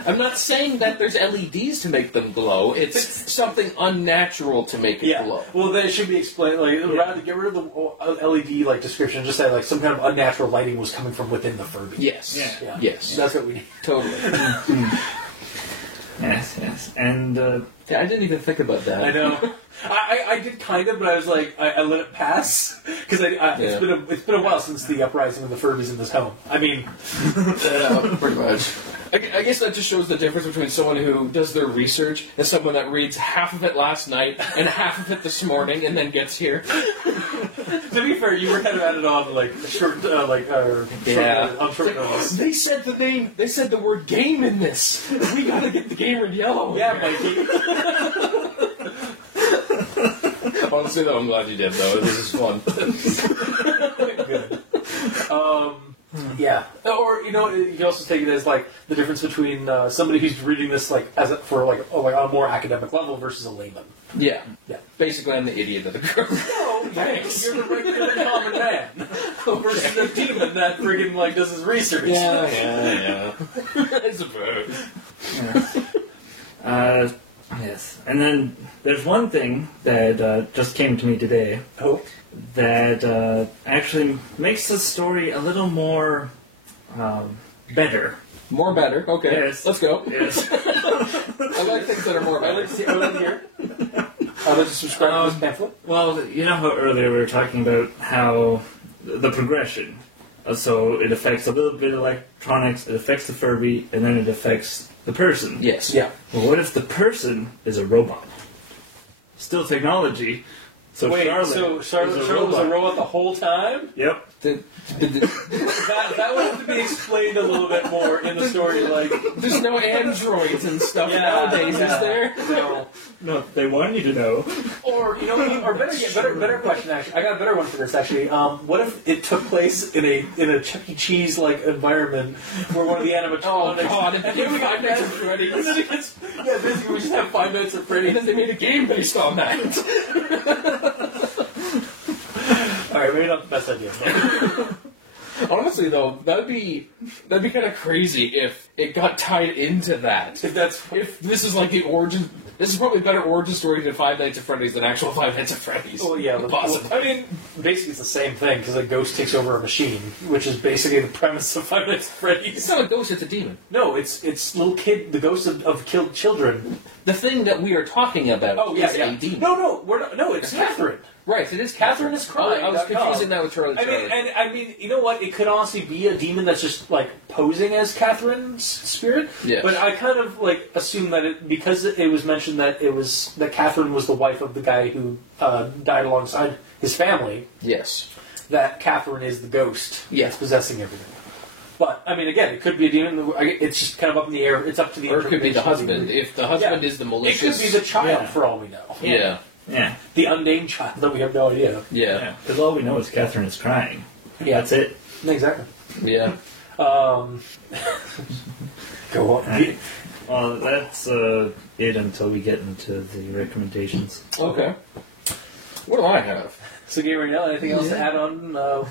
I'm not saying that there's LEDs to make them glow. It's something unnatural to make it Yeah. glow. Well, then it should be explained. Like, rather get rid of the LED like description. Just say like some kind of unnatural lighting was coming from within the Furby. Yes. Yeah. Yes. That's what we need. Totally. Yes. And, Yeah, I didn't even think about that. I know. I did kind of, but I was like, I let it pass because it's been a while since the uprising of the Furbies in this home. I mean, Pretty much. I guess that just shows the difference between someone who does their research and someone that reads half of it last night and half of it this morning and then gets here. to be fair, you were kind of at it on like short, on short notice. They said the name. They said the word "game" in this. We gotta get the gamer in yellow. Yeah, Mikey. Honestly, though, I'm glad you did. Though this is fun. Good. Yeah, or you can also take it as like the difference between somebody who's reading this like on a more academic level versus a layman. Yeah. Yeah. Basically, I'm the idiot of the group. No, Thanks. You're the regular common man versus a demon that friggin' like does his research. Yeah. I suppose. Yes. And then there's one thing that just came to me today Oh. that actually makes the story a little more better. More better. Okay. Yes. Let's go. Yes. I like things that are more I better. like to see everyone here. I'd like to subscribe to this pamphlet. Well, you know how earlier we were talking about how the progression. So it affects a little bit of electronics, it affects the Furby, and then it affects the person. Yes. Yeah. Well, what if the person is a robot? Still technology. So Wait, Charlotte so is Charlotte was a robot the whole time? Yep. That would have to be explained a little bit more in the story, like... There's no androids and stuff nowadays, is there? No. No, they want you to know. Or, you know, or better question, actually. I got a better one for this, actually. What if it took place in a Chuck E. Cheese-like environment where one of the animatronics... Oh, God. And then we got 5 Nights at Freddy's. And then it gets... Yeah, basically we just have 5 Nights at Freddy's. And then they made a game based on that. Alright, maybe not the best idea. Honestly, though, that'd be kind of crazy if it got tied into that. If this is like the origin, this is probably a better origin story than Five Nights at Freddy's than actual Five Nights at Freddy's. Well, yeah, possibly. I mean, basically it's the same thing because a ghost takes over a machine, which is basically the premise of Five Nights at Freddy's. It's not a ghost; it's a demon. No, it's little kid, the ghost of killed children. The thing that we are talking about is a demon. No, we're not. No, it's Catherine. Right, it is Catherine is crying. I was confusing that with Charlie. I mean, you know what? It could honestly be a demon that's just like posing as Catherine's spirit. Yes. But I kind of like assume that because it was mentioned that that Catherine was the wife of the guy who died alongside his family. Yes. That Catherine is the ghost. Yeah. That's possessing everything. But I mean, again, it could be a demon. It's just kind of up in the air. It's up to the. Or it could be the husband. If the husband is the malicious, it could be the child for all we know. Yeah. Yeah. The unnamed child that we have no idea. Yeah. Because all we know is Catherine is crying. Yeah. That's it. Exactly. Yeah. Go on. Right. Well, that's it until we get into the recommendations. Okay. What do I have? So, Gabriel, anything else to add on? Well,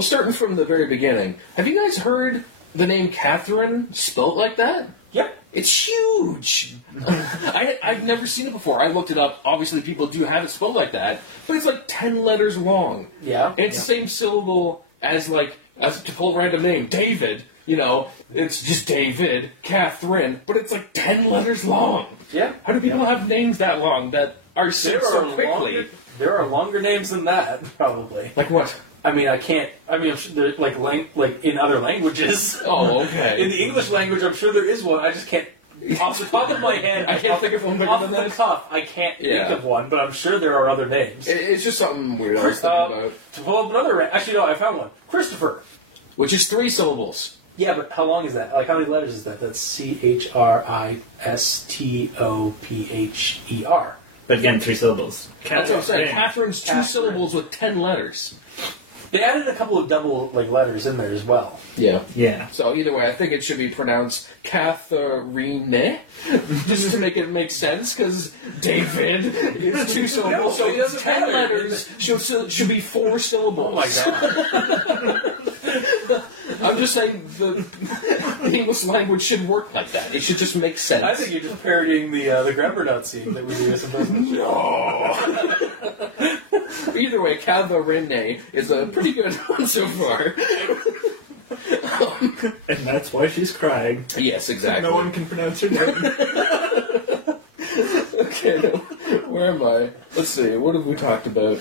starting from the very beginning, have you guys heard the name Catherine spelt like that? Yep. It's huge. I've never seen it before. I looked it up. Obviously, people do have it spelled like that, but it's like 10 letters long. Yeah. And it's the same syllable as to pull a random name. David, it's just David, Catherine, but it's like 10 letters long. Yeah. How do people have names that long that are said so quickly? There are longer names than that, probably. Like what? I mean, I'm sure there, like in other languages. Oh, okay. In the English language, I'm sure there is one. I just can't. Off the top of my head, I can't think of one bigger off than the that. cuff. I can't think of one, but I'm sure there are other names. It's just something weird I was thinking about. To pull up another, actually, no, I found one. Christopher. Which is 3 syllables. Yeah, but how long is that? Like, how many letters is that? That's CHRISTOPHER. But again, 3 syllables. That's what I'm saying. Yeah. Catherine's 2 syllables with 10 letters. They added a couple of double letters in there as well. Yeah. Yeah. So either way, I think it should be pronounced Catherine, just to make it make sense, because David is 2 syllables, No, so it doesn't 10 matter. letters should be 4 syllables. Oh my god. I'm just saying the English language should work like that. It should just make sense. I think you're just parodying the grammar Nazi that we do sometimes. No. Either way, Catherine is a pretty good one so far. And that's why she's crying. Yes, exactly. No one can pronounce her name. Okay, where am I? Let's see, what have we talked about?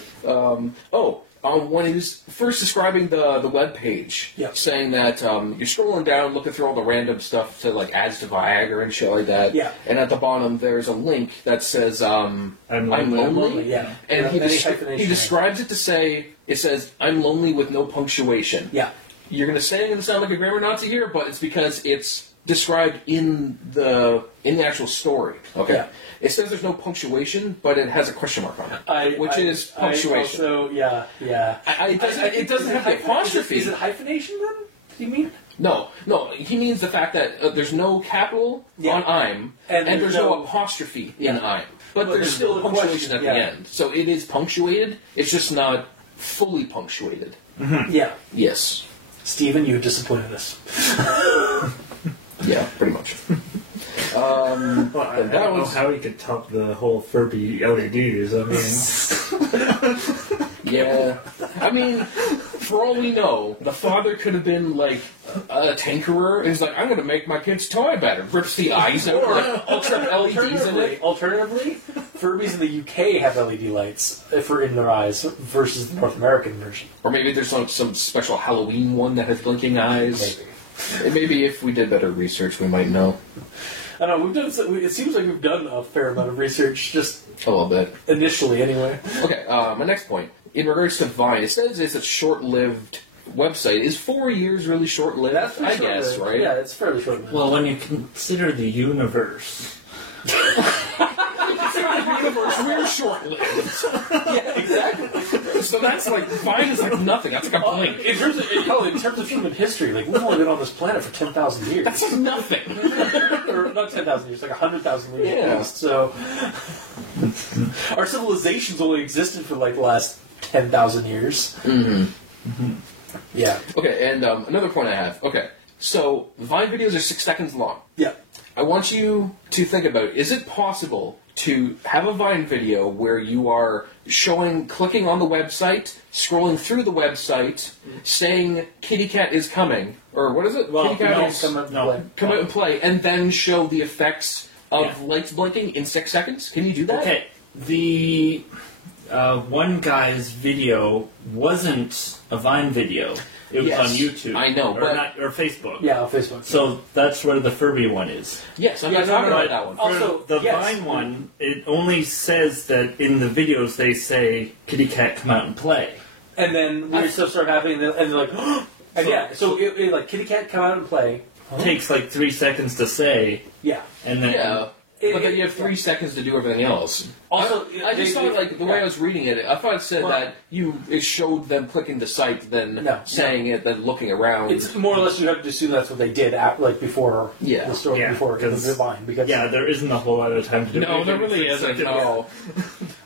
When he was first describing the web page, saying that you're scrolling down, looking through all the random stuff to ads to Viagra and shit like that. Yeah. And at the bottom, there's a link that says I'm lonely. Yeah. And he hyphenation. describes it to say it says I'm lonely with no punctuation. Yeah. You're going to say I'm going to sound like a grammar Nazi here, but it's because it's described in the actual story. Okay. Yeah. It says there's no punctuation, but it has a question mark on it, which is punctuation. It doesn't have the apostrophe. Is it hyphenation then? Do you mean? No. He means the fact that there's no capital on I'm, and there's no apostrophe in I'm. But there's still a punctuation at the end. So it is punctuated, it's just not fully punctuated. Mm-hmm. Yeah. Yes. Stephen, you disappointed us. Yeah, pretty much. Well, I that don't know was- how he could top the whole Furby LEDs. I mean, Yeah. I mean, for all we know, the father could have been like a tinkerer. And he's like, I'm going to make my kid's toy better. Rips the eyes out. Like, ultra LEDs in it. Alternatively, Furbies in the UK have LED lights for in their eyes versus the North American version. Or maybe there's some special Halloween one that has blinking eyes. Maybe. And maybe if we did better research, we might know I don't know. We've done. It seems like we've done a fair amount of research, just a little bit. initially, anyway. Okay, my next point. In regards to Vine, it says it's a short-lived website. Is 4 years really short-lived? That's I guess, right? Yeah, it's fairly short. well, when you consider the universe, Universe, we're short-lived. Yeah, exactly. So that's like, Vine is like nothing. That's like a blink. In terms of human history, like we've only been on this planet for 10,000 years. That's like nothing. Or not 10,000 years, like 100,000 years Yeah. at least. So our civilization's only existed for like the last 10,000 years. Mm-hmm. Yeah. Okay, and another point I have. Okay, so Vine videos are 6 seconds long. Yeah. I want you to think about, is it possible to have a Vine video where you are clicking on the website, scrolling through the website, saying Kitty Cat is coming, or what is it? Well, Kitty Cat no, is come out and no. play. come out and play, and then show the effects of Yeah. lights blinking in 6 seconds? Can you do that? okay, the one guy's video wasn't a Vine video. It was Yes, on YouTube. I know, or, but- or Facebook. Yeah, on Facebook. So that's where the Furby one is. Yes, I'm Yeah, not no, talking no, about no. that one. Also, For the yes. Vine one, it only says that in the videos they say Kitty Cat come out and play. And then weird stuff started happening, and they're like, and yeah, so it like Kitty Cat come out and play. Takes like 3 seconds to say, Yeah. and then Yeah. It- But then you have it- 3 seconds to do everything else. Also, I just thought, like, the way I was reading it, I thought it said Well- that it showed them clicking the site, then No. saying it, then looking around. It's more or less you have to assume that's what they did like before Yeah. the story, Yeah, before the 'cause- Vine. Because yeah, there isn't a whole lot of time to do no, it. there really isn't. No.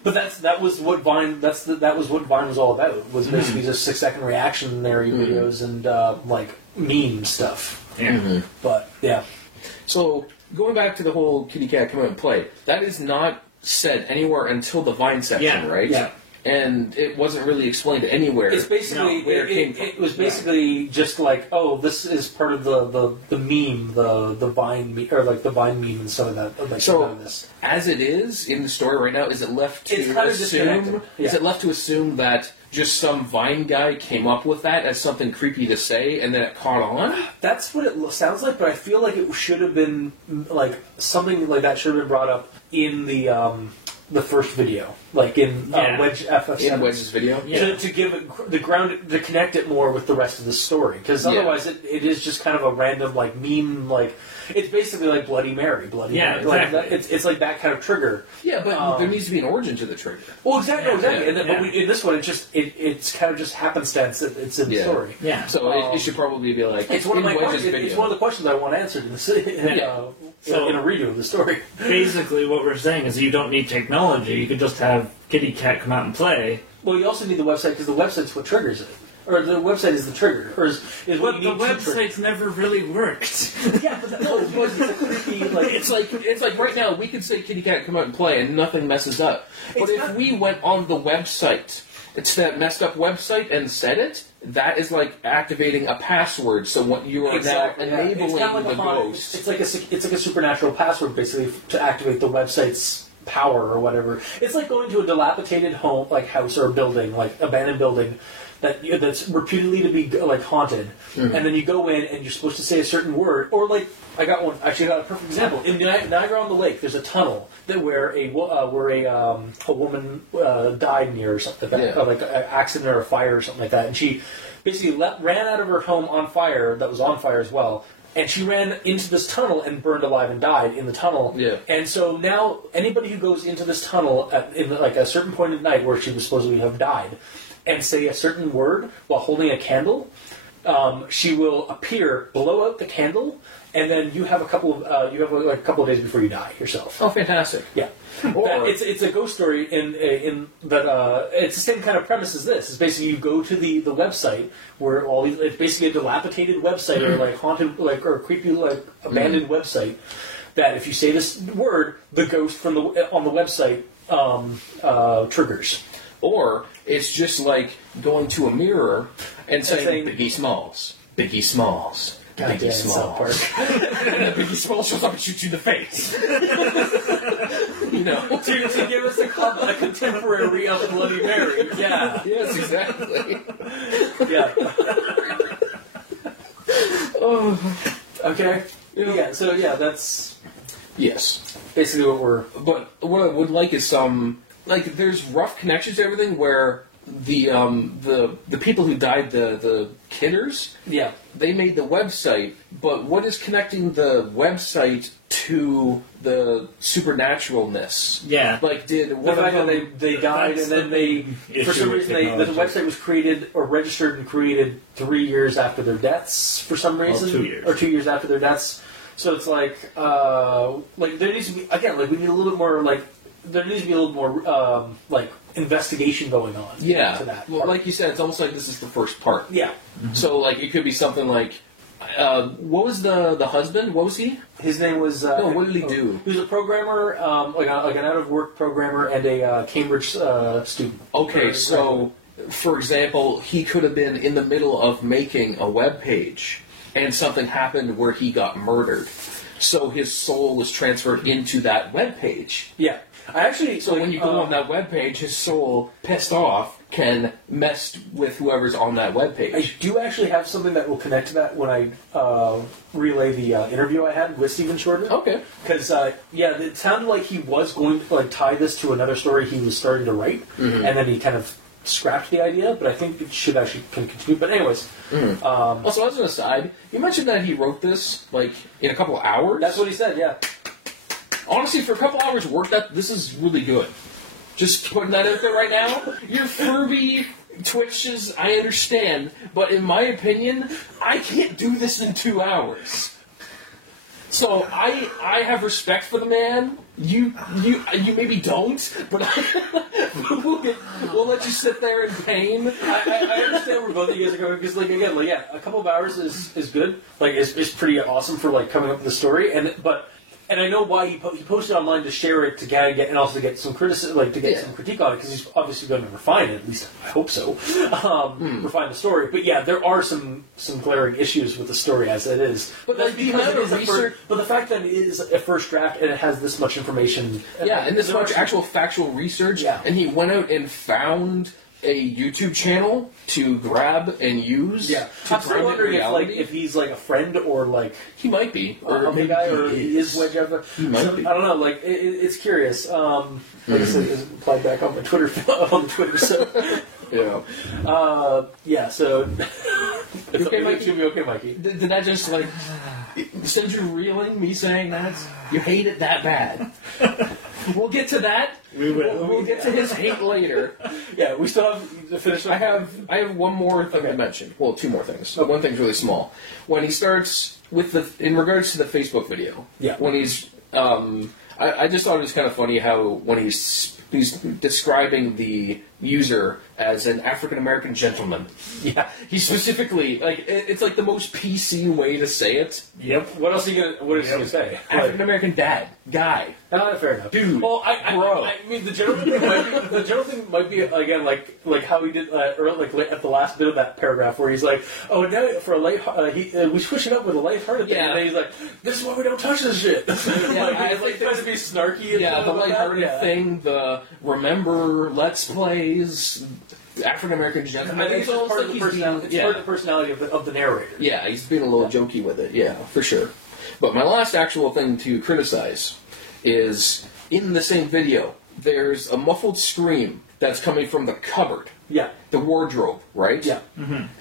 But that was what Vine. That was what Vine was all about. Was basically just 6-second reactionary videos and like meme stuff. Yeah. But yeah, So, going back to the whole Kitty Cat come out and play, that is not said anywhere until the Vine section, Yeah, right? yeah. And it wasn't really explained anywhere. it's basically No, where it came from. it was basically just like, oh, this is part of the meme, the Vine meme, or like the Vine meme and stuff like that. Like So- out of this. As it is in the story right now, is it left to It's kind of assume? disconnected. Is Yeah. it left to assume that just some Vine guy came up with that as something creepy to say, and then it caught on? That's what it sounds like, but I feel like it should have been like something like that should have been brought up in the first video, like in Yeah. Wedge FF7. In Wedge's video? Yeah. To give it the ground, to connect it more with the rest of the story, because Yeah. otherwise it is just kind of a random like meme, like it's basically like Bloody Mary, Yeah, Mary. Like, exactly. it's like that kind of trigger. Yeah, but there needs to be an origin to the trigger. Well, exactly, Yeah, exactly. And then, yeah. but in this one, it's kind of just happenstance. It's in the Yeah. story. Yeah. So it should probably be like It's one of in my Wedge's questions. video. It's one of the questions I want answered in, So- in a redo of the story. Basically, what we're saying is you don't need technology. You could just have Kitty Cat come out and play. Well, you also need the website because the website's what triggers it, or the website is the trigger, or is what But you the need to trigger. website's never really worked. Yeah, but because it's a creepy like It's like right now we could say Kitty Cat come out and play and nothing messes up. But It's if not- we went on the website, it's that messed up website and said it, that is like activating a password. So what you are Exactly, now yeah. enabling It's kinda like the a haunted- ghost. It's like a supernatural password basically to activate the website's power or whatever. It's like going to a dilapidated home, like house or building, like abandoned building that's reputedly to be like haunted, and then you go in and you're supposed to say a certain word, or like I got a perfect example in Niagara on the Lake. There's a tunnel that where a woman died near or something like that, Yeah. or like an accident or a fire or something like that, and she basically ran out of her home on fire that was on fire as well. And she ran into this tunnel and burned alive and died in the tunnel. Yeah. And so now anybody who goes into this tunnel in like a certain point at night where she was supposedly have died, and say a certain word while holding a candle, she will appear, blow out the candle, and then you have a couple of days before you die yourself. Oh, fantastic! Yeah. Or- It's a ghost story in that it's the same kind of premise as this. It's basically you go to the website where all these, it's basically a dilapidated website or like haunted like or creepy like abandoned website that if you say this word, the ghost from on the website triggers. Or it's just like going to a mirror and saying Biggie Smalls, Biggie Smalls, God Biggie damn, Smalls. South Park. And then Biggie Smalls shows up and shoots you in the face. You know? to give us a contemporary of Bloody Mary. Yeah. Yes, exactly. Yeah. Okay. Yeah, so yeah, that's Yes. basically what we're... But what I would like is some, like, there's rough connections to everything where the people who died, the kidders, Yeah. they made the website, but what is connecting the website to the supernaturalness? Yeah. Like, did The one fact of that them... they died That's and then the they, for issue some with reason, the technology. website was created or registered and created 3 years after their deaths for some reason. 2 years. Or 2 years after their deaths. So it's like there needs to be, again, like we need a little bit more, like, there needs to be a little more, like, investigation going on. Yeah. To that Well, part. like you said, it's almost like this is the first part. Yeah. So, like, it could be something like, what was the husband? What was he? His name was... No, what did he do? He was a programmer, like an out-of-work programmer and a Cambridge student. Okay, so, for example, he could have been in the middle of making a web page, and something happened where he got murdered. So his soul was transferred into that web page. Yeah. I actually... So when you go on that web page, his soul, pissed off, can mess with whoever's on that web I page. do actually have something that will connect to that when I relay the interview I had with Stephen Shorter. Okay. Because, yeah, it sounded like he was going to tie this to another story he was starting to write, and then he kind of scrapped the idea, but I think it should actually continue. But anyways... Also, as an aside, you mentioned that he wrote this, like, in a couple of hours? That's what he said, yeah. Honestly, for a couple hours work, this is really good. Just putting that out there right now. Your Furby twitches, I understand, but in my opinion, I can't do this in 2 hours. So I have respect for the man. You maybe don't, but we'll let you sit there in pain. I understand where both of you guys are going, because, like, again, like, yeah, a couple of hours is good. Like, it's pretty awesome for, like, coming up with the story, and I know why he posted online to share it to get and also to get some criticism, like to get some critique on it, because he's obviously going to refine it. At least I hope so. Refine the story. But yeah, there are some glaring issues with the story as it is. But that's like, the because amount it of is research- but the fact that it is a first draft and it has this much information. Yeah, and this there are much some- actual factual research. Yeah. And he went out and found a YouTube channel to grab and use. Yeah, to I'm still prime wondering reality. if he's like a friend or like He might be, or a maybe guy, or he is wedge over. He might be. I don't know. Like it's curious. Like I said, it's applied back on my Twitter on Twitter. So Yeah. yeah. So it's okay, okay, Mikey? okay, Mikey. Did that just like send you reeling? Me saying that you hate it that bad? We'll get to that. We will. We'll get to his hate later. Yeah, we still have to finish. I have one more thing to mention. Well, two more things. One thing's really small. When he starts with in regards to the Facebook video. Yeah. When he's I just thought it was kind of funny how when he's describing the user as an African American gentleman. Yeah. He specifically it's like the most PC way to say it. Yep. What else are you gonna? What is he gonna say? African American dad guy. Fair enough, Dude, Well, bro. I mean, the general thing might be again like how he did early, like at the last bit of that paragraph where he's like, oh, now for a light, we switch it up with a lighthearted thing, Yeah. and then he's like, this is why we don't touch this shit. Yeah, like, he's, like tries to be snarky. And Yeah, stuff the like that. lighthearted Yeah. thing, the remember Let's Plays, African American gentleman. I think it's just part of the personality. It's part of the personality of the narrator. Yeah, he's being a little jokey with it. Yeah, for sure. But my last actual thing to criticize is in the same video. There's a muffled scream that's coming from the cupboard, Yeah. the wardrobe, right? Yeah.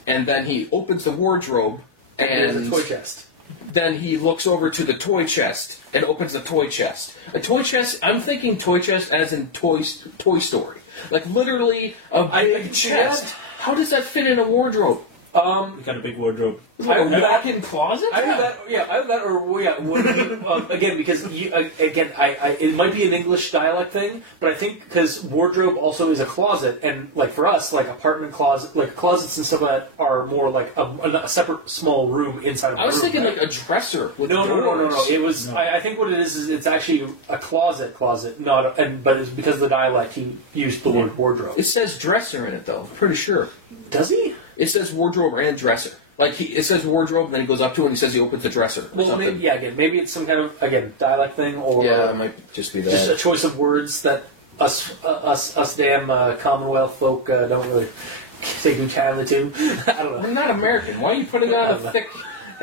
And then he opens the wardrobe, There's and a toy chest. then he looks over to the toy chest and opens the toy chest. A toy chest. I'm thinking toy chest as in Toy Story, like literally a big can see chest. that. How does that fit in a wardrobe? We got a big wardrobe. Like a walk-in closet? Either that, either that, or again, because it might be an English dialect thing, but I think because wardrobe also is a closet, and like for us, like apartment closet, like closets and stuff like that are more like a separate small room inside of a room. I was thinking like a dresser with No. It was. No. I think what it is it's actually a closet, but it's because of the dialect he used the word wardrobe. It says dresser in it, though. I'm pretty sure. Does he? It says wardrobe and dresser. Like, it says wardrobe, and then he goes up to it and he says he opens the dresser. Or Well, something. maybe it's some kind of dialect thing, or Yeah, it might just be that. just a choice of words that us damn Commonwealth folk don't really take too kindly to. I don't know. We're not American. Why are you putting on a thick,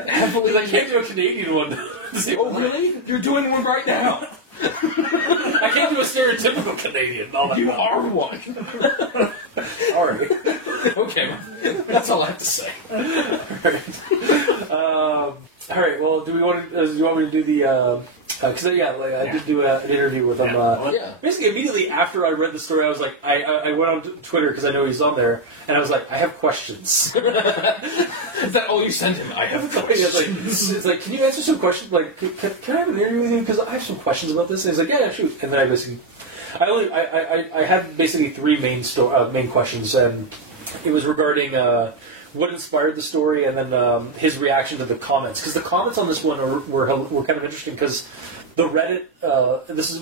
heavily... I can't do a Canadian one. Oh, really? You're doing one right now. I can't do a stereotypical Canadian. You are one. Sorry. Okay, that's all I have to say. All right. Well, do you want me to do the? Because I did do an interview with him. Yeah. Basically, immediately after I read the story, I was like, I went on Twitter because I know he's on there, and I was like, I have questions. Is that all you sent him? I have questions. It's like, can you answer some questions? Like, can I have an interview with you? Because I have some questions about this. And he's like, yeah, shoot. And then I had basically three main questions, and it was regarding what inspired the story, and then his reaction to the comments. Because the comments on this one were kind of interesting. Because the Reddit,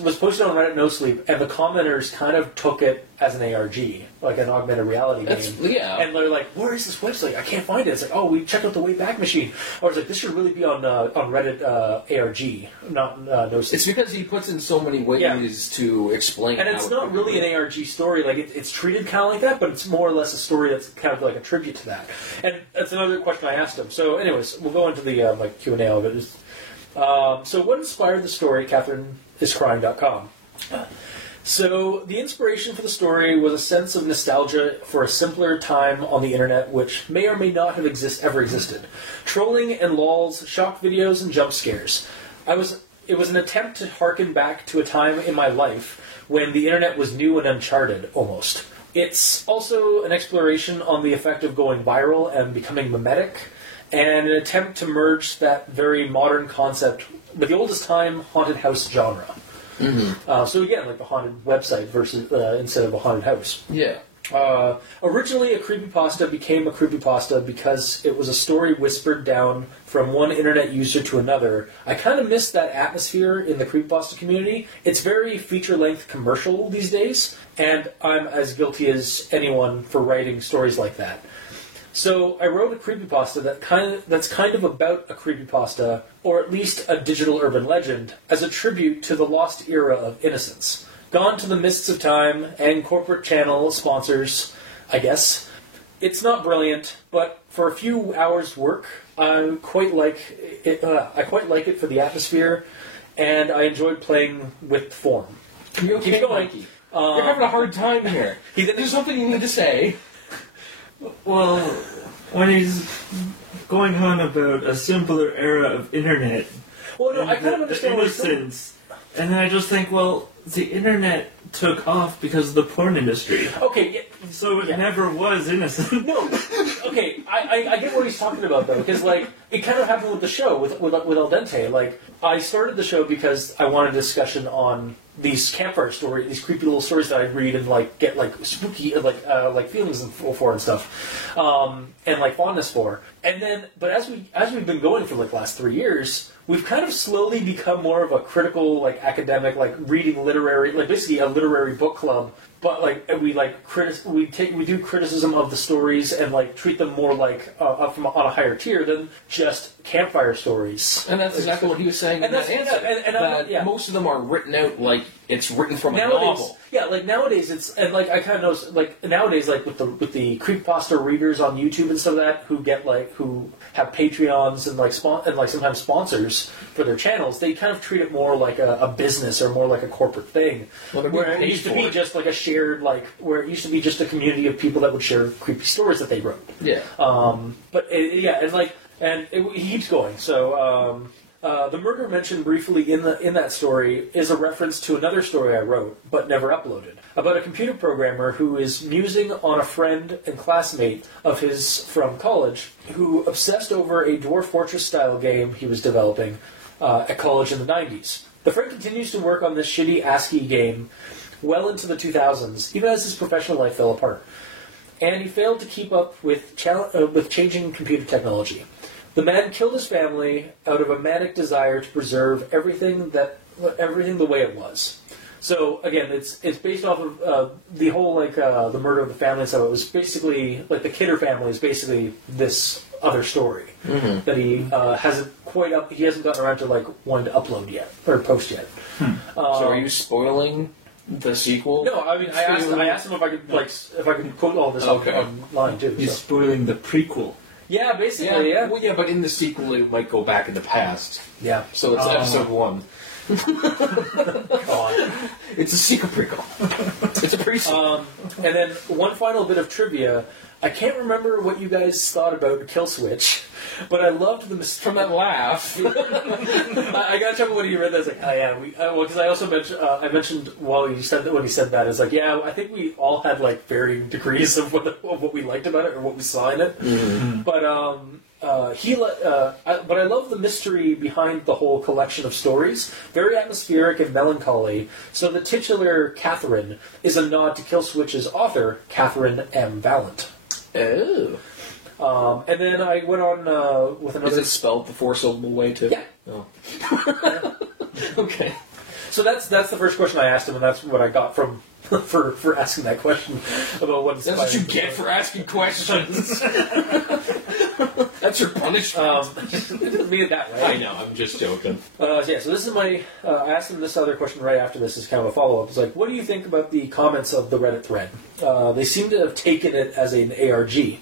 was posted on Reddit No Sleep, and the commenters kind of took it as an ARG, like an augmented reality game. Yeah. And they're like, "Where is this website? I can't find it." It's like, "Oh, we checked out the Wayback Machine." Or it's like, "This should really be on Reddit ARG, not No Sleep." It's because he puts in so many ways to explain. And it's not really an ARG story. Like it's treated kind of like that, but it's more or less a story that's kind of like a tribute to that. And that's another question I asked him. So, anyways, we'll go into the Q&A of it. So, what inspired the story? CatherineIsCrying.com. So, the inspiration for the story was a sense of nostalgia for a simpler time on the internet, which may or may not have ever existed. Trolling and lols, shock videos, and jump scares. It was an attempt to harken back to a time in my life when the internet was new and uncharted, almost. It's also an exploration on the effect of going viral and becoming mimetic, and an attempt to merge that very modern concept with the oldest time haunted house genre. Mm-hmm. So again, like the haunted website versus instead of a haunted house. Yeah. Originally, a creepypasta became a creepypasta because it was a story whispered down from one internet user to another. I kind of miss that atmosphere in the creepypasta community. It's very feature-length commercial these days, and I'm as guilty as anyone for writing stories like that. So I wrote a creepypasta that's kind of about a creepypasta, or at least a digital urban legend, as a tribute to the lost era of innocence. Gone to the mists of time and corporate channel sponsors, I guess. It's not brilliant, but for a few hours' work, I quite like it for the atmosphere, and I enjoyed playing with form. You okay, Keep going. Mikey? You're having a hard time here. There's something you need to say. Well, when he's going on about a simpler era of internet, Well, no, I kind of understand the what he's saying. innocence, and then I just think, well, the internet took off because of the porn industry, Okay, yeah, so it never was innocent. no, okay, I get what he's talking about though, because like it kind of happened with the show with Al Dente. Like I started the show because I wanted a discussion on these campfire stories, these creepy little stories that I read and like get like spooky like feelings for and stuff, and like fondness for. And then, but as we've been going for like the last 3 years, we've kind of slowly become more of a critical, like academic, like reading literary, like basically a literary book club. But like we do criticism of the stories and like treat them more like on a higher tier than just campfire stories. And that's exactly what he was saying in that answer. That most of them are written out like it's written from a novel. Yeah, like nowadays it's and like I kind of notice like nowadays like with the creepypasta readers on YouTube and stuff like that who have Patreons and like sometimes sponsors for their channels, they kind of treat it more like a business or more like a corporate thing. Well, where it used to be just like a shared where it used to be just a community of people that would share creepy stories that they wrote. Yeah. He keeps going. So The murder mentioned briefly in that story is a reference to another story I wrote, but never uploaded, about a computer programmer who is musing on a friend and classmate of his from college who obsessed over a Dwarf Fortress-style game he was developing at college in the 90s. The friend continues to work on this shitty ASCII game well into the 2000s, even as his professional life fell apart. And he failed to keep up with changing computer technology. The man killed his family out of a manic desire to preserve everything the way it was. So again, it's based off of the whole the murder of the family and stuff. It was basically like the Kidder family is basically this other story that he hasn't gotten around to wanting to upload yet or post yet. So are you spoiling the sequel? No, I mean I asked him if I could quote all this online too. He's So. spoiling the prequel. Yeah, basically, yeah. Well, yeah, but in the sequel, it might go back in the past. Yeah. So it's episode 1. God. It's a sequel prequel. It's a pre-sequel. And then one final bit of trivia. I can't remember what you guys thought about Kill Switch, but I loved the mistake. From that laugh. I got trouble when he read that. I was like, oh yeah, because I also mentioned I mentioned when he said that, it's like, yeah, I think we all had varying degrees of what we liked about it or what we saw in it. Mm-hmm. But but I love the mystery behind the whole collection of stories. Very atmospheric and melancholy. So the titular Catherine is a nod to Kill Switch's author, Catherine M. Vallant. Oh. And then I went on with another. Is it spelled the 4-syllable way too? Yeah. Oh. Okay. So that's the first question I asked him, and that's what I got from for asking that question about what. That's what you get for asking questions. That's your punishment. Didn't mean it that way. I know. I'm just joking. So this is my. I asked him this other question right after this is kind of a follow up. It's like, what do you think about the comments of the Reddit thread? They seem to have taken it as an ARG.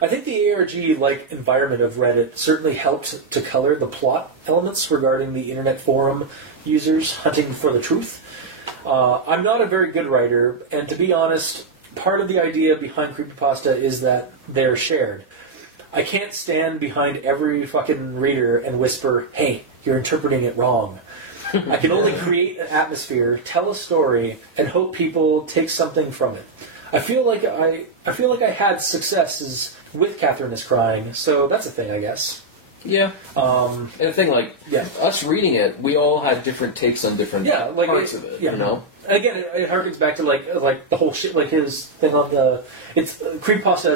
I think the ARG-like environment of Reddit certainly helped to color the plot elements regarding the internet forum users hunting for the truth. I'm not a very good writer, and to be honest, part of the idea behind creepypasta is that they're shared. I can't stand behind every fucking reader and whisper, hey, you're interpreting it wrong. I can only create an atmosphere, tell a story, and hope people take something from it. I feel like I had successes with Catherine is Crying, so that's a thing, I guess. Yeah. And the thing, us reading it, we all had different takes on different parts of it. Yeah. You know. And again, it harkens back to the whole shit, his thing on the creepypasta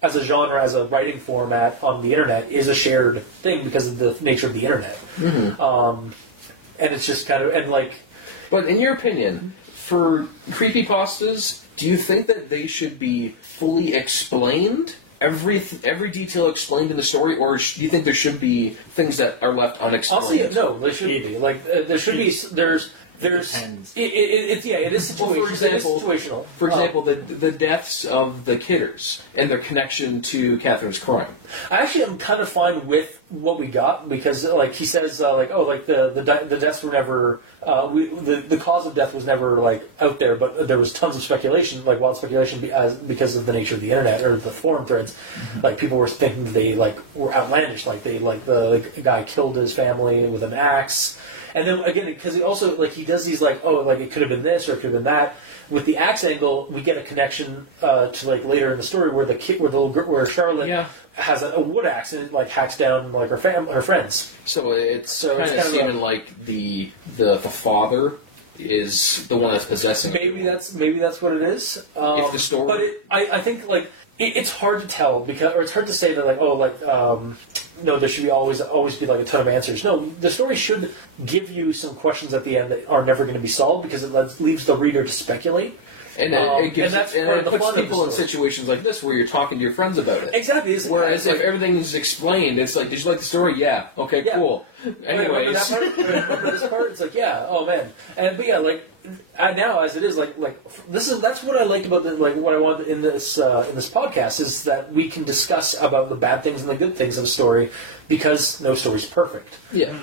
as a genre, as a writing format on the internet is a shared thing because of the nature of the internet. Mm-hmm. And it's just kind of But in your opinion, for creepypastas, do you think that they should be fully explained? Every detail explained in the story, or do you think there should be things that are left unexplained? Honestly, no, there shouldn't be. There should be. There's. Depends. It is situational. For example, the deaths of the Kidders and their connection to Catherine's crime. I actually am kind of fine with what we got because, he says, the deaths were never, the cause of death was never out there, but there was tons of speculation, wild speculation, because of the nature of the internet or the forum threads. Mm-hmm. People were thinking they were outlandish, the guy killed his family with an axe. And then again, because he also he does these it could have been this or it could have been that. With the axe angle, we get a connection to later in the story where Charlotte has a wood axe and it hacks down her friends. So it's kind of seeming like the father is the one that's possessing. Maybe that's what it is. If the story, but I think it's hard to tell or it's hard to say that no, there should always be a ton of answers. No, the story should give you some questions at the end that are never going to be solved because it leaves the reader to speculate. And it puts people in situations like this where you're talking to your friends about it. Exactly. Whereas if everything's explained, it's did you like the story? Yeah. Okay, cool. Anyways. Remember this part? It's oh man. Now as it is, that's what I like about what I want in this podcast is that we can discuss about the bad things and the good things of a story because no story's perfect. Yeah.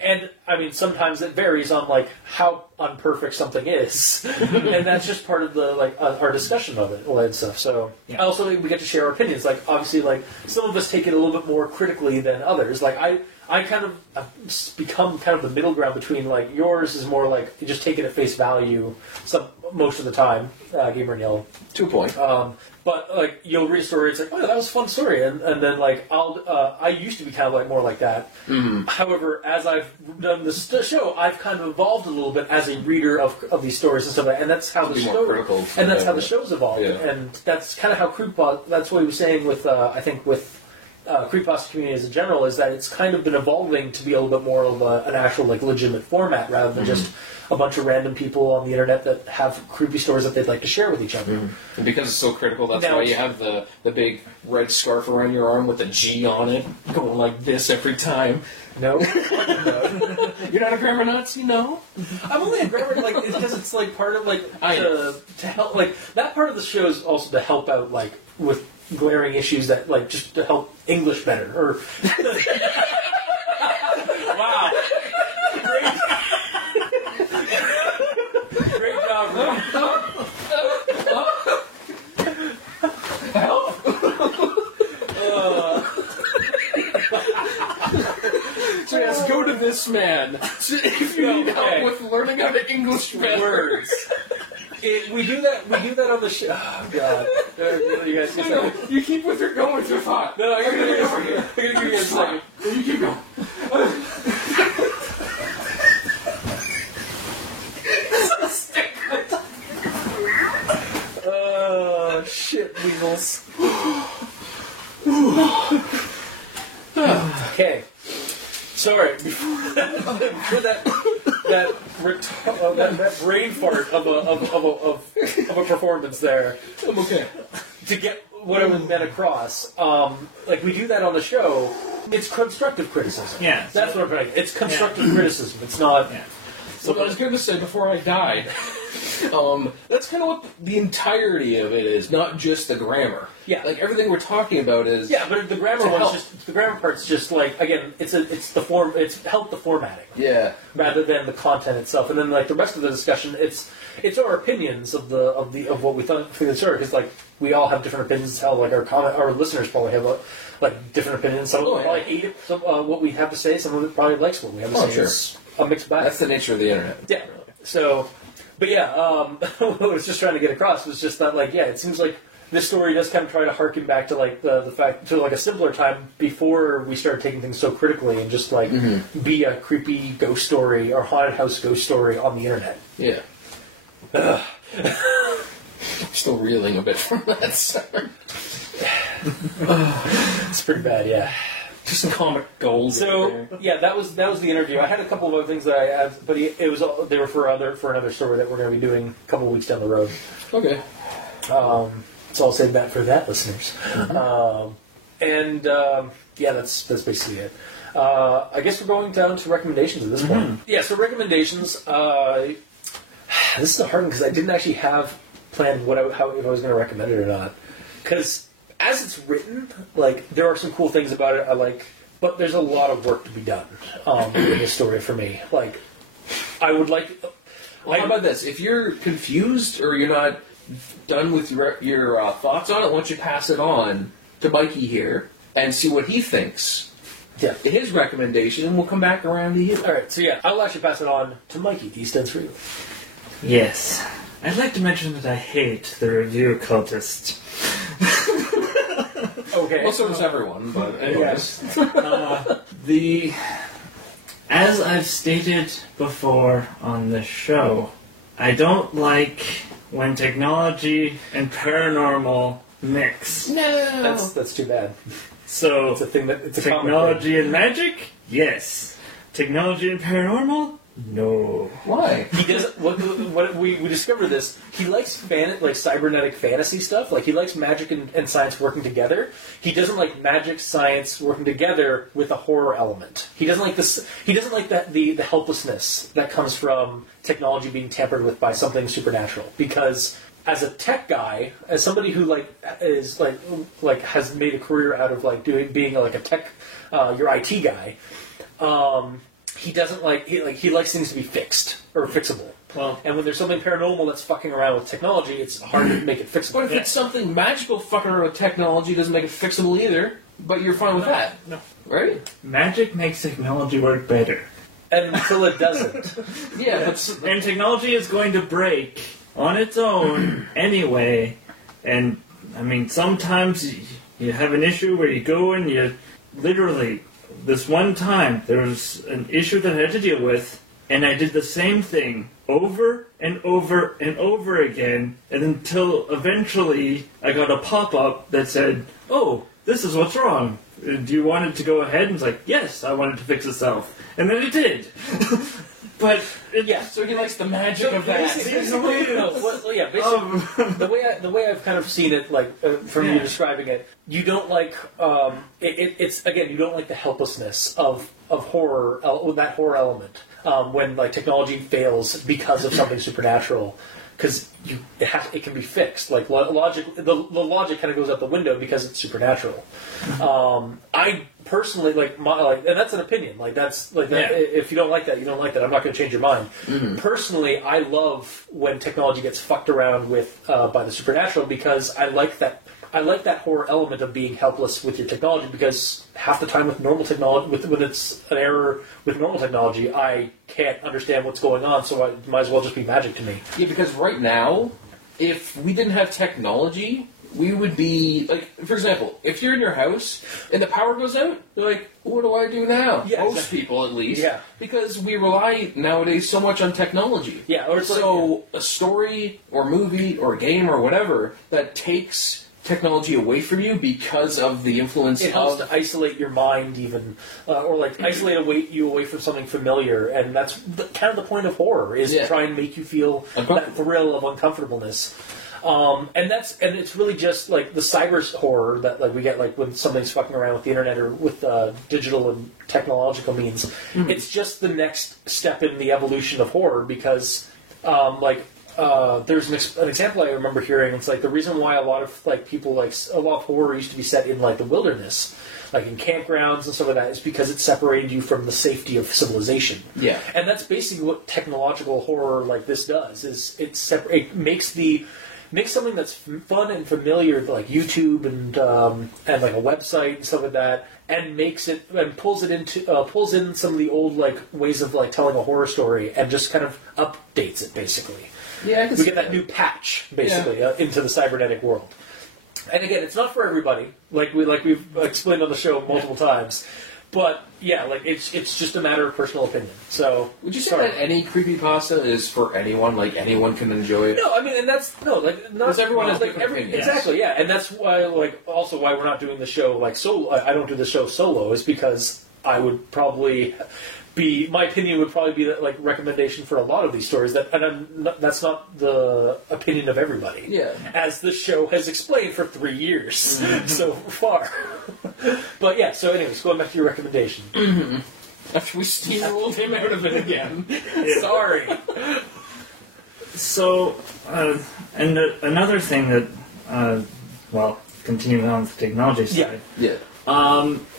And I mean sometimes it varies on how unperfect something is, and that's just part of the our discussion of it and stuff. So also we get to share our opinions. Obviously, some of us take it a little bit more critically than others. I kind of have become kind of the middle ground between like yours is more like you just take it at face value most of the time, Gamer and Yellow. To a point. But like you'll read a story, it's like, oh, that was a fun story, and then like I used to be kind of like more like that. Mm-hmm. However, as I've done this show, I've kind of evolved a little bit as a reader of these stories and stuff, like that, and that's how the show and that's how the show's evolved, and that's kind of how Creepypasta. That's what he was saying with I think with. Creepypasta community as a general is that it's kind of been evolving to be a little bit more of an actual like legitimate format rather than just a bunch of random people on the internet that have creepy stories that they'd like to share with each other. And because it's so critical, that's why you have the big red scarf around your arm with a G on it, going like this every time. No, You're not a grammar Nazi, no? I'm only a grammar like because it's like part of like to help like that part of the show is also to help out like with glaring issues that like just to help English better or wow great job help so yes, go to this man if you need help with learning how to English better. Words. We do that on the show. Oh, God. You guys You keep with your going with your thought. No, I'm going to go over here. I'm going to give you guys a second. You keep going. Shit, weasels. Okay. Sorry, before that brain fart of a performance there. I'm okay. To get what I was meant across, like we do that on the show. It's constructive criticism. Yeah, that's what I'm saying. It's constructive criticism. It's not. Yeah. So what I was going to say before I died. That's kind of what the entirety of it is, not just the grammar. Yeah, like everything we're talking about is. Yeah, but the grammar the grammar part's just like again, it's the form. It's help the formatting. Yeah. Rather than the content itself, and then like the rest of the discussion, it's our opinions of what we think of the story because like we all have different opinions. How like our listeners probably have like different opinions. Some of them probably hate what we have to say. Some of them probably likes what we have to say. Sure. It's a mixed bag. That's the nature of the internet. Yeah. So, but yeah, what I was just trying to get across was just that, like, yeah, it seems like this story does kind of try to harken back to, like, the fact, to, like, a simpler time before we started taking things so critically and just, like, be a creepy ghost story or haunted house ghost story on the internet. Yeah. Still reeling a bit from that, sir. It's pretty bad, yeah. Just some comic gold. So yeah, that was the interview. I had a couple of other things that I had, but they were for another story that we're going to be doing a couple of weeks down the road. Okay. So I'll save that for that, listeners. Yeah, that's basically it. I guess we're going down to recommendations at this point. Yeah, so recommendations. This is a hard one because I didn't actually have planned if I was going to recommend it or not. Because as it's written, like, there are some cool things about it I like, but there's a lot of work to be done in this story for me. Like, I would like... Well, how about this? If you're confused or you're not done with your thoughts on it, why don't you pass it on to Mikey here and see what he thinks. Yeah. His recommendation, and we'll come back around to you. All right, so yeah, I'll actually pass it on to Mikey, the East End for you. Yes. I'd like to mention that I hate the review cultist. Okay. Well, so does everyone, but anyways. As I've stated before on this show, I don't like when technology and paranormal mix. No. That's too bad. So, It's a thing that it's a technology and magic? Yes. Technology and paranormal? No. Why? He does what we discovered this. He likes cybernetic fantasy stuff. Like he likes magic and science working together. He doesn't like magic science working together with a horror element. He doesn't like this. He doesn't like the helplessness that comes from technology being tampered with by something supernatural. Because as a tech guy, as somebody who has made a career out of being a tech, your IT guy. He doesn't he likes things to be fixed or fixable. Well, and when there's something paranormal that's fucking around with technology, it's hard to make it fixable. But if it's something magical fucking around with technology, it doesn't make it fixable either. but you're fine with that, No. right? Magic makes technology work better. Until it doesn't. Yeah, but And technology is going to break on its own anyway. And, I mean, sometimes you have an issue where you go and you literally, this one time, there was an issue that I had to deal with, and I did the same thing over and over and over again, and until eventually I got a pop-up that said, "Oh, this is what's wrong. Do you want it to go ahead?" And it's like, "Yes, I want it to fix itself." And then it did. But Yeah. so he likes the magic of that. Basically, the way I've kind of seen it, like from you describing it, you don't like it's again, you don't like the helplessness of horror, that horror element when like technology fails because of something supernatural, because it can be fixed. Like logic, the logic kind of goes out the window because it's supernatural. I personally and that's an opinion. Like that's like that, if you don't like that, you don't like that. I'm not going to change your mind. Mm-hmm. Personally, I love when technology gets fucked around with by the supernatural, because I like that. I like that horror element of being helpless with your technology, because half the time with normal technology, when it's an error with normal technology, I can't understand what's going on, so it might as well just be magic to me. Yeah, because right now, if we didn't have technology, we would be, like, for example, if you're in your house and the power goes out, you're like, what do I do now? Yeah, Most exactly. people, at least. Yeah. Because we rely nowadays so much on technology. Yeah, or it's so a story or movie or game or whatever that takes technology away from you because of the influence it helps to isolate your mind, even, or like isolate you away from something familiar, and that's kind of the point of horror, is to try and make you feel that thrill of uncomfortableness. And it's really just like the cyber horror that like we get, like when something's fucking around with the internet or with digital and technological means. Mm-hmm. It's just the next step in the evolution of horror, because there's an example I remember hearing. It's like the reason why a lot of horror used to be set in like the wilderness, like in campgrounds and stuff like that, is because it separated you from the safety of civilization. Yeah, and that's basically what technological horror like this does. Is it makes something that's fun and familiar, like YouTube and like a website and stuff like that, and pulls in some of the old like ways of like telling a horror story, and just kind of updates it basically. Yeah, we get that new patch basically into the cybernetic world. And again, it's not for everybody, like we've explained on the show multiple times. But yeah, like it's just a matter of personal opinion. So would you say that any creepypasta is for anyone? Like anyone can enjoy it? No, I mean, and that's not everyone has different opinions. Exactly, yeah, and that's why also why we're not doing the show solo. I don't do the show solo, is because I would probably my opinion would probably be that like recommendation for a lot of these stories. That's not the opinion of everybody. Yeah, as the show has explained for 3 years so far. But yeah, so anyways, going back to your recommendation. Mm-hmm. After we steamrolled him out of it again. Sorry. So, and another thing that, continuing on with the technology side,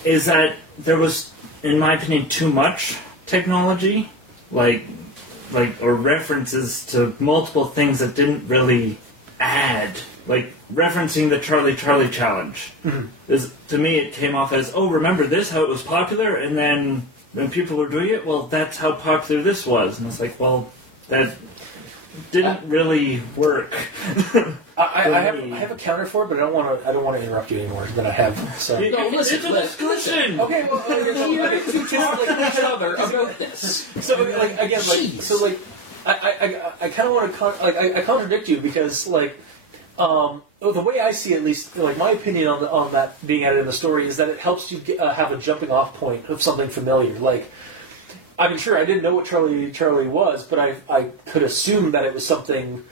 is that there was, in my opinion, too much technology, or references to multiple things that didn't really add. Like, referencing the Charlie Charlie challenge. Mm-hmm. To me, it came off as, oh, remember this, how it was popular? And then when people were doing it, well, that's how popular this was. And it's like, well, that didn't really work. I have a counter for it, but I don't want to interrupt you anymore than I have. So listen. Okay, well, to talk like each other about this. So again, I kind of want to I contradict you, because the way I see it, at least, like my opinion on that being added in the story, is that it helps you have a jumping off point of something familiar. Like, I mean, sure, I didn't know what Charlie Charlie was, but I could assume that it was something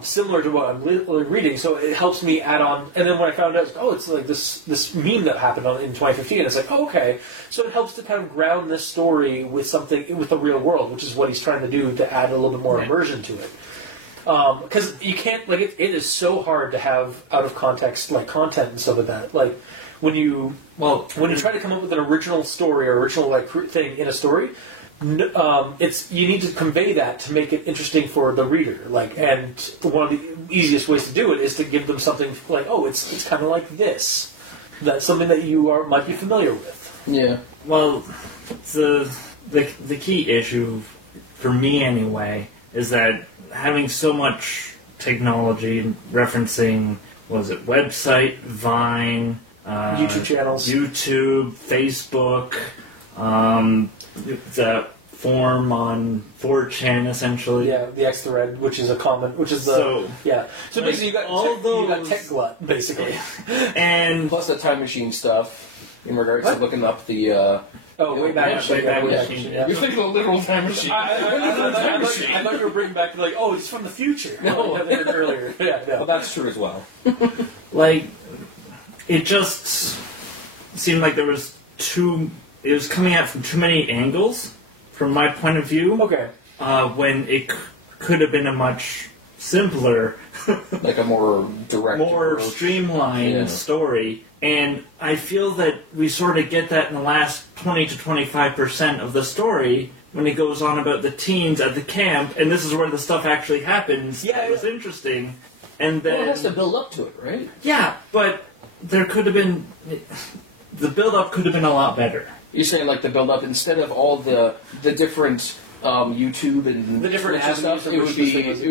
similar to what I'm reading. So it helps me add on. And then when I found out, it's like this meme that happened in 2015. It's like, oh, okay. So it helps to kind of ground this story with something, with the real world, which is what he's trying to do, to add a little bit more immersion to it. Because you can't, it is so hard to have out of context content and stuff like that. Like when you try to come up with an original story or original thing in a story, you need to convey that to make it interesting for the reader. And one of the easiest ways to do it is to give them something like, oh, it's kind of like this. That's something that you might be familiar with. Yeah. Well, the key issue, for me anyway, is that having so much technology referencing, was it website, Vine, YouTube channels. YouTube, Facebook, the forum on 4chan, essentially. Yeah, the X thread, which is So basically, you got you got tech glut, basically. And Plus the time machine stuff in regards to looking up the. Wayback Machine. Yeah. You're thinking of a literal time machine. I thought you were bringing back like, oh, it's from the future. No. Earlier. Yeah, no. Well, that's true as well. like, it just seemed like there was it was coming out from too many angles, from my point of view. Okay. When it could have been a much simpler, Like a more direct, more approach. streamlined story. And I feel that we sort of get that in the last 20 to 25% of the story when it goes on about the teens at the camp, and this is where the stuff actually happens. Yeah, it was interesting. And then Well, it has to build up to it, right? yeah, but there could have been the build-up could have been a lot better. You're saying like the build up instead of all the different YouTube and The different Twitch and stuff. It would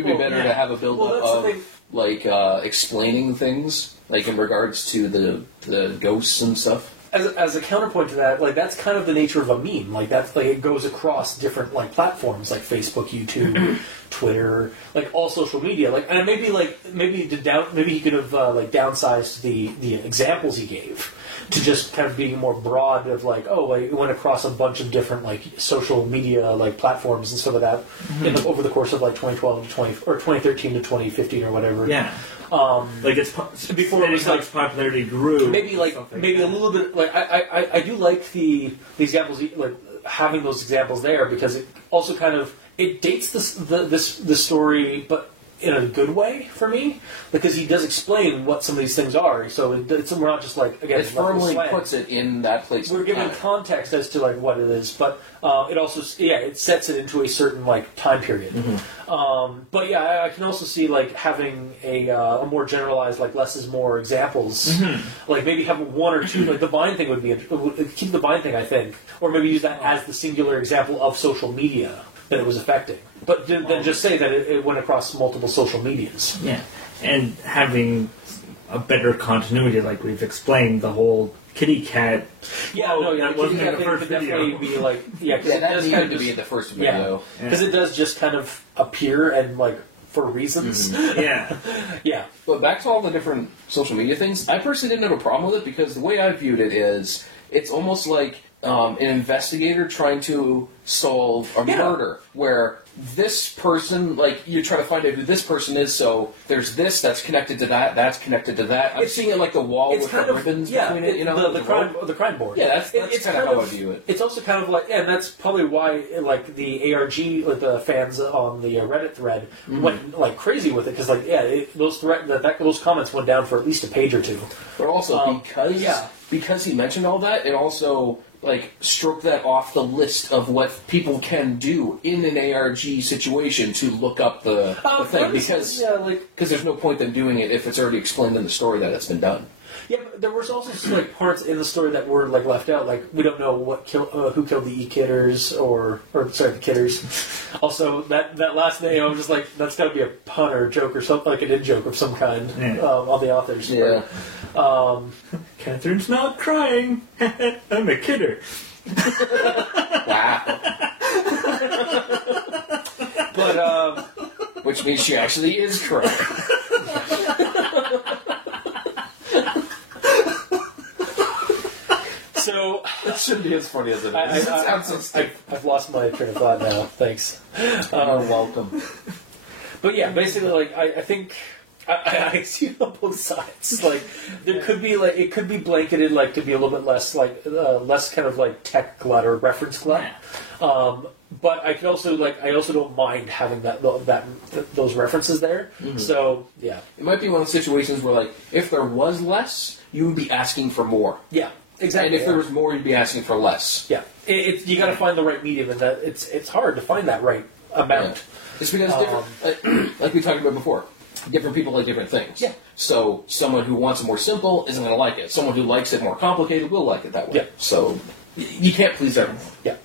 be better to have a build up that's the of thing. like explaining things, like in regards to the ghosts and stuff. As a counterpoint to that, like that's kind of the nature of a meme. Like that's like it goes across different like platforms, like Facebook, YouTube, Twitter, like all social media. Like and maybe he could have like downsized the examples he gave to just kind of being more broad of like, oh, like it went across a bunch of different like social media like platforms and stuff like that over the course of like 2012 to 2013 to 2015 or whatever. Yeah. Like it's Before it was like its popularity grew. maybe like maybe a little bit like I do like the examples, like having those examples there, because it also kind of it dates the story, but in a good way for me, because he does explain what some of these things are. So we're not just like again It firmly slang. puts it in that place. We're given context as to like what it is, but it also it sets it into a certain like time period. But yeah, I can also see like having a more generalized like less is more examples. Like maybe have one or two. Like the Vine thing would keep the Vine thing, I think, or maybe use that as the singular example of social media that it was affecting. But then just say that it went across multiple social medias. Yeah, and having a better continuity, like we've explained, the whole kitty cat. Yeah, Well, no, yeah, that wasn't I in the think first could definitely video. be like, yeah, because Yeah, it that does needed kind to of be in the first yeah, video. because it does just kind of appear and like for reasons. Yeah, Yeah, But back to all the different social media things, I personally didn't have a problem with it because the way I viewed it is it's almost like an investigator trying to solve a murder where this person, like, you try to find out who this person is, so there's this that's connected to that, that's connected to that. I'm seeing it like the wall with the ribbons between it, you know? the crime board. Yeah, that's It's kind of how I view it. It's also kind of like, and that's probably why like the ARG, like the fans on the Reddit thread went like crazy with it, because like those comments went down for at least a page or two. But also yeah. because he mentioned all that, it also like stroked that off the list of what people can do in an ARG situation to look up the thing, because there's no point in doing it if it's already explained in the story that it's been done. Yeah, but there was also like parts in the story that were like left out. Like we don't know who killed the E-Kidders or sorry, the Kidders. Also, that last name, I was just like, that's got to be a pun or a joke or something, like an in joke of some kind on the authors. Yeah. Catherine's not crying. I'm a kidder. Wow. But Which means she actually is correct. so That shouldn't be as funny as it is. It sounds so stupid. I've lost my train of thought now. Thanks. You're welcome. But yeah, basically, like I think I see it on both sides. Like there could be like it could be blanketed like to be a little bit less like less kind of like tech glut or reference glut. But I could also I also don't mind having those references there. So yeah, It might be one of those situations where, like, if there was less, you would be asking for more. yeah, exactly. And if there was more, you'd be asking for less. yeah, you got to find the right medium, and that it's hard to find that right amount. It's because different, like we talked about before, different people like different things. Yeah. So someone who wants it more simple isn't going to like it. Someone who likes it more complicated will like it that way. Yeah. So you can't please everyone. Yeah.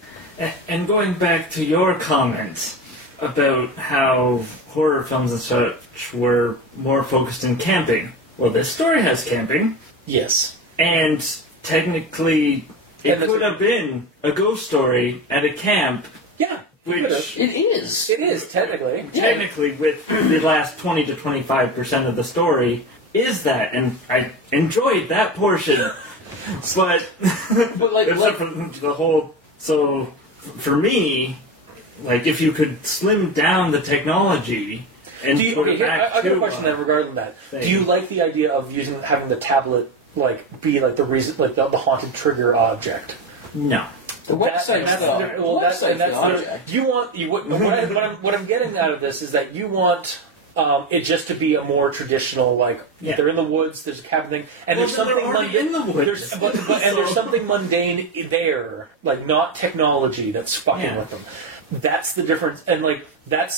And going back to your comment about how horror films and such were more focused in camping. Well, this story has camping, Yes. and technically it And could have been a ghost story at a camp, Yeah. which It is. It is, technically. technically with the last 20 to 25% of the story is that, and I enjoyed that portion. But But like, except for the whole, so for me, like if you could slim down the technology and Do you, put okay, it here, back I got to a question then regarding that. thing. Do you like the idea of having the tablet be like the reason, like the haunted trigger object? No. the website stuff. You want what I'm getting out of this is that you want it just to be a more traditional, like Yeah. they're in the woods, there's a cabin thing, and Well, there's then they're something already in the woods. and there's something mundane there, like not technology that's fucking Yeah. with them. That's the difference, and like that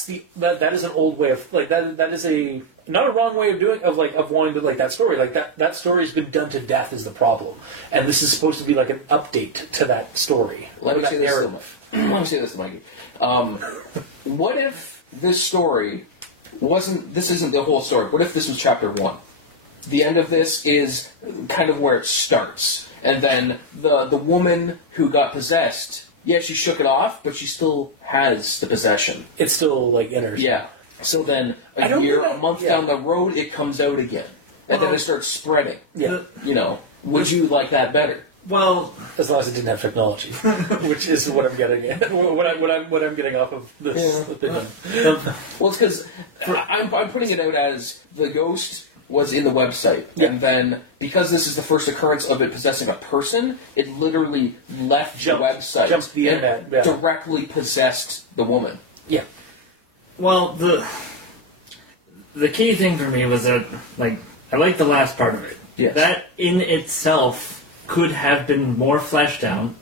is an old way of like that is a not a wrong way of doing of wanting to like that story, like that story's been done to death is the problem, and this is supposed to be like an update to that story. Let me that say this, narrative. Let me say this, Mikey. What if this story wasn't? This isn't the whole story. What if this was chapter 1? The end of this is kind of where it starts, and then the woman who got possessed. Yeah, she shook it off, but she still has the possession. It's still like in her. Yeah. So then I a don't year, think that- a month yeah. down the road, it comes out again, and then it starts spreading. Yeah. You know, would you like that better? Well, As long as it didn't have technology, which is what I'm getting at. What I'm getting off of this opinion. Well, it's because I'm putting it out as the ghost was in the website, Yeah. and then because this is the first occurrence of it possessing a person, it literally left Jumped the website, the and internet, yeah. directly possessed the woman. Yeah. well, the key thing for me was that, like, I like the last part of it. Yes. That in itself could have been more fleshed out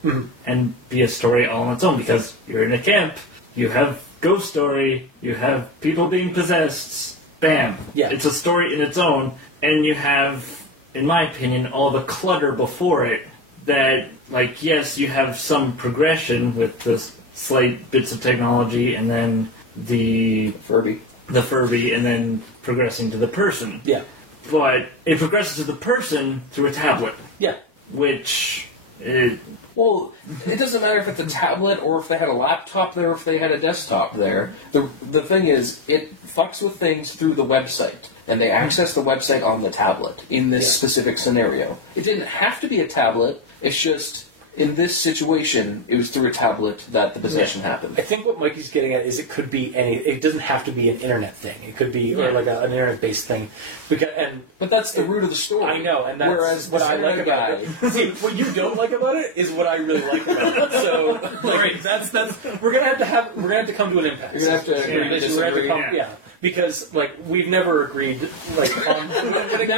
and be a story all on its own, because you're in a camp, you have ghost story, you have people being possessed, bam. Yeah. It's a story in its own, and you have, in my opinion, all the clutter before it that, like, yes, you have some progression with the slight bits of technology, and then the Furby. Furby, and then progressing to the person. Yeah. But it progresses to the person through a tablet, Yeah. which Well, it doesn't matter if it's a tablet or if they had a laptop there or if they had a desktop there. The thing is, it fucks with things through the website, and they access the website on the tablet in this specific scenario. It didn't have to be a tablet, it's just, in this situation, it was through a tablet that the possession happened. I think what Mikey's getting at is it could be any. It doesn't have to be an internet thing. It could be or like an internet-based thing. But that's the root of the story. I know, and that's Whereas what the I like Santa about it. See, what you don't like about it is what I really like about it. So, like, that's we're gonna have to come to an impasse. You're gonna have to agree to We're gonna have to disagree. come, yeah. Because like we've never agreed like on when it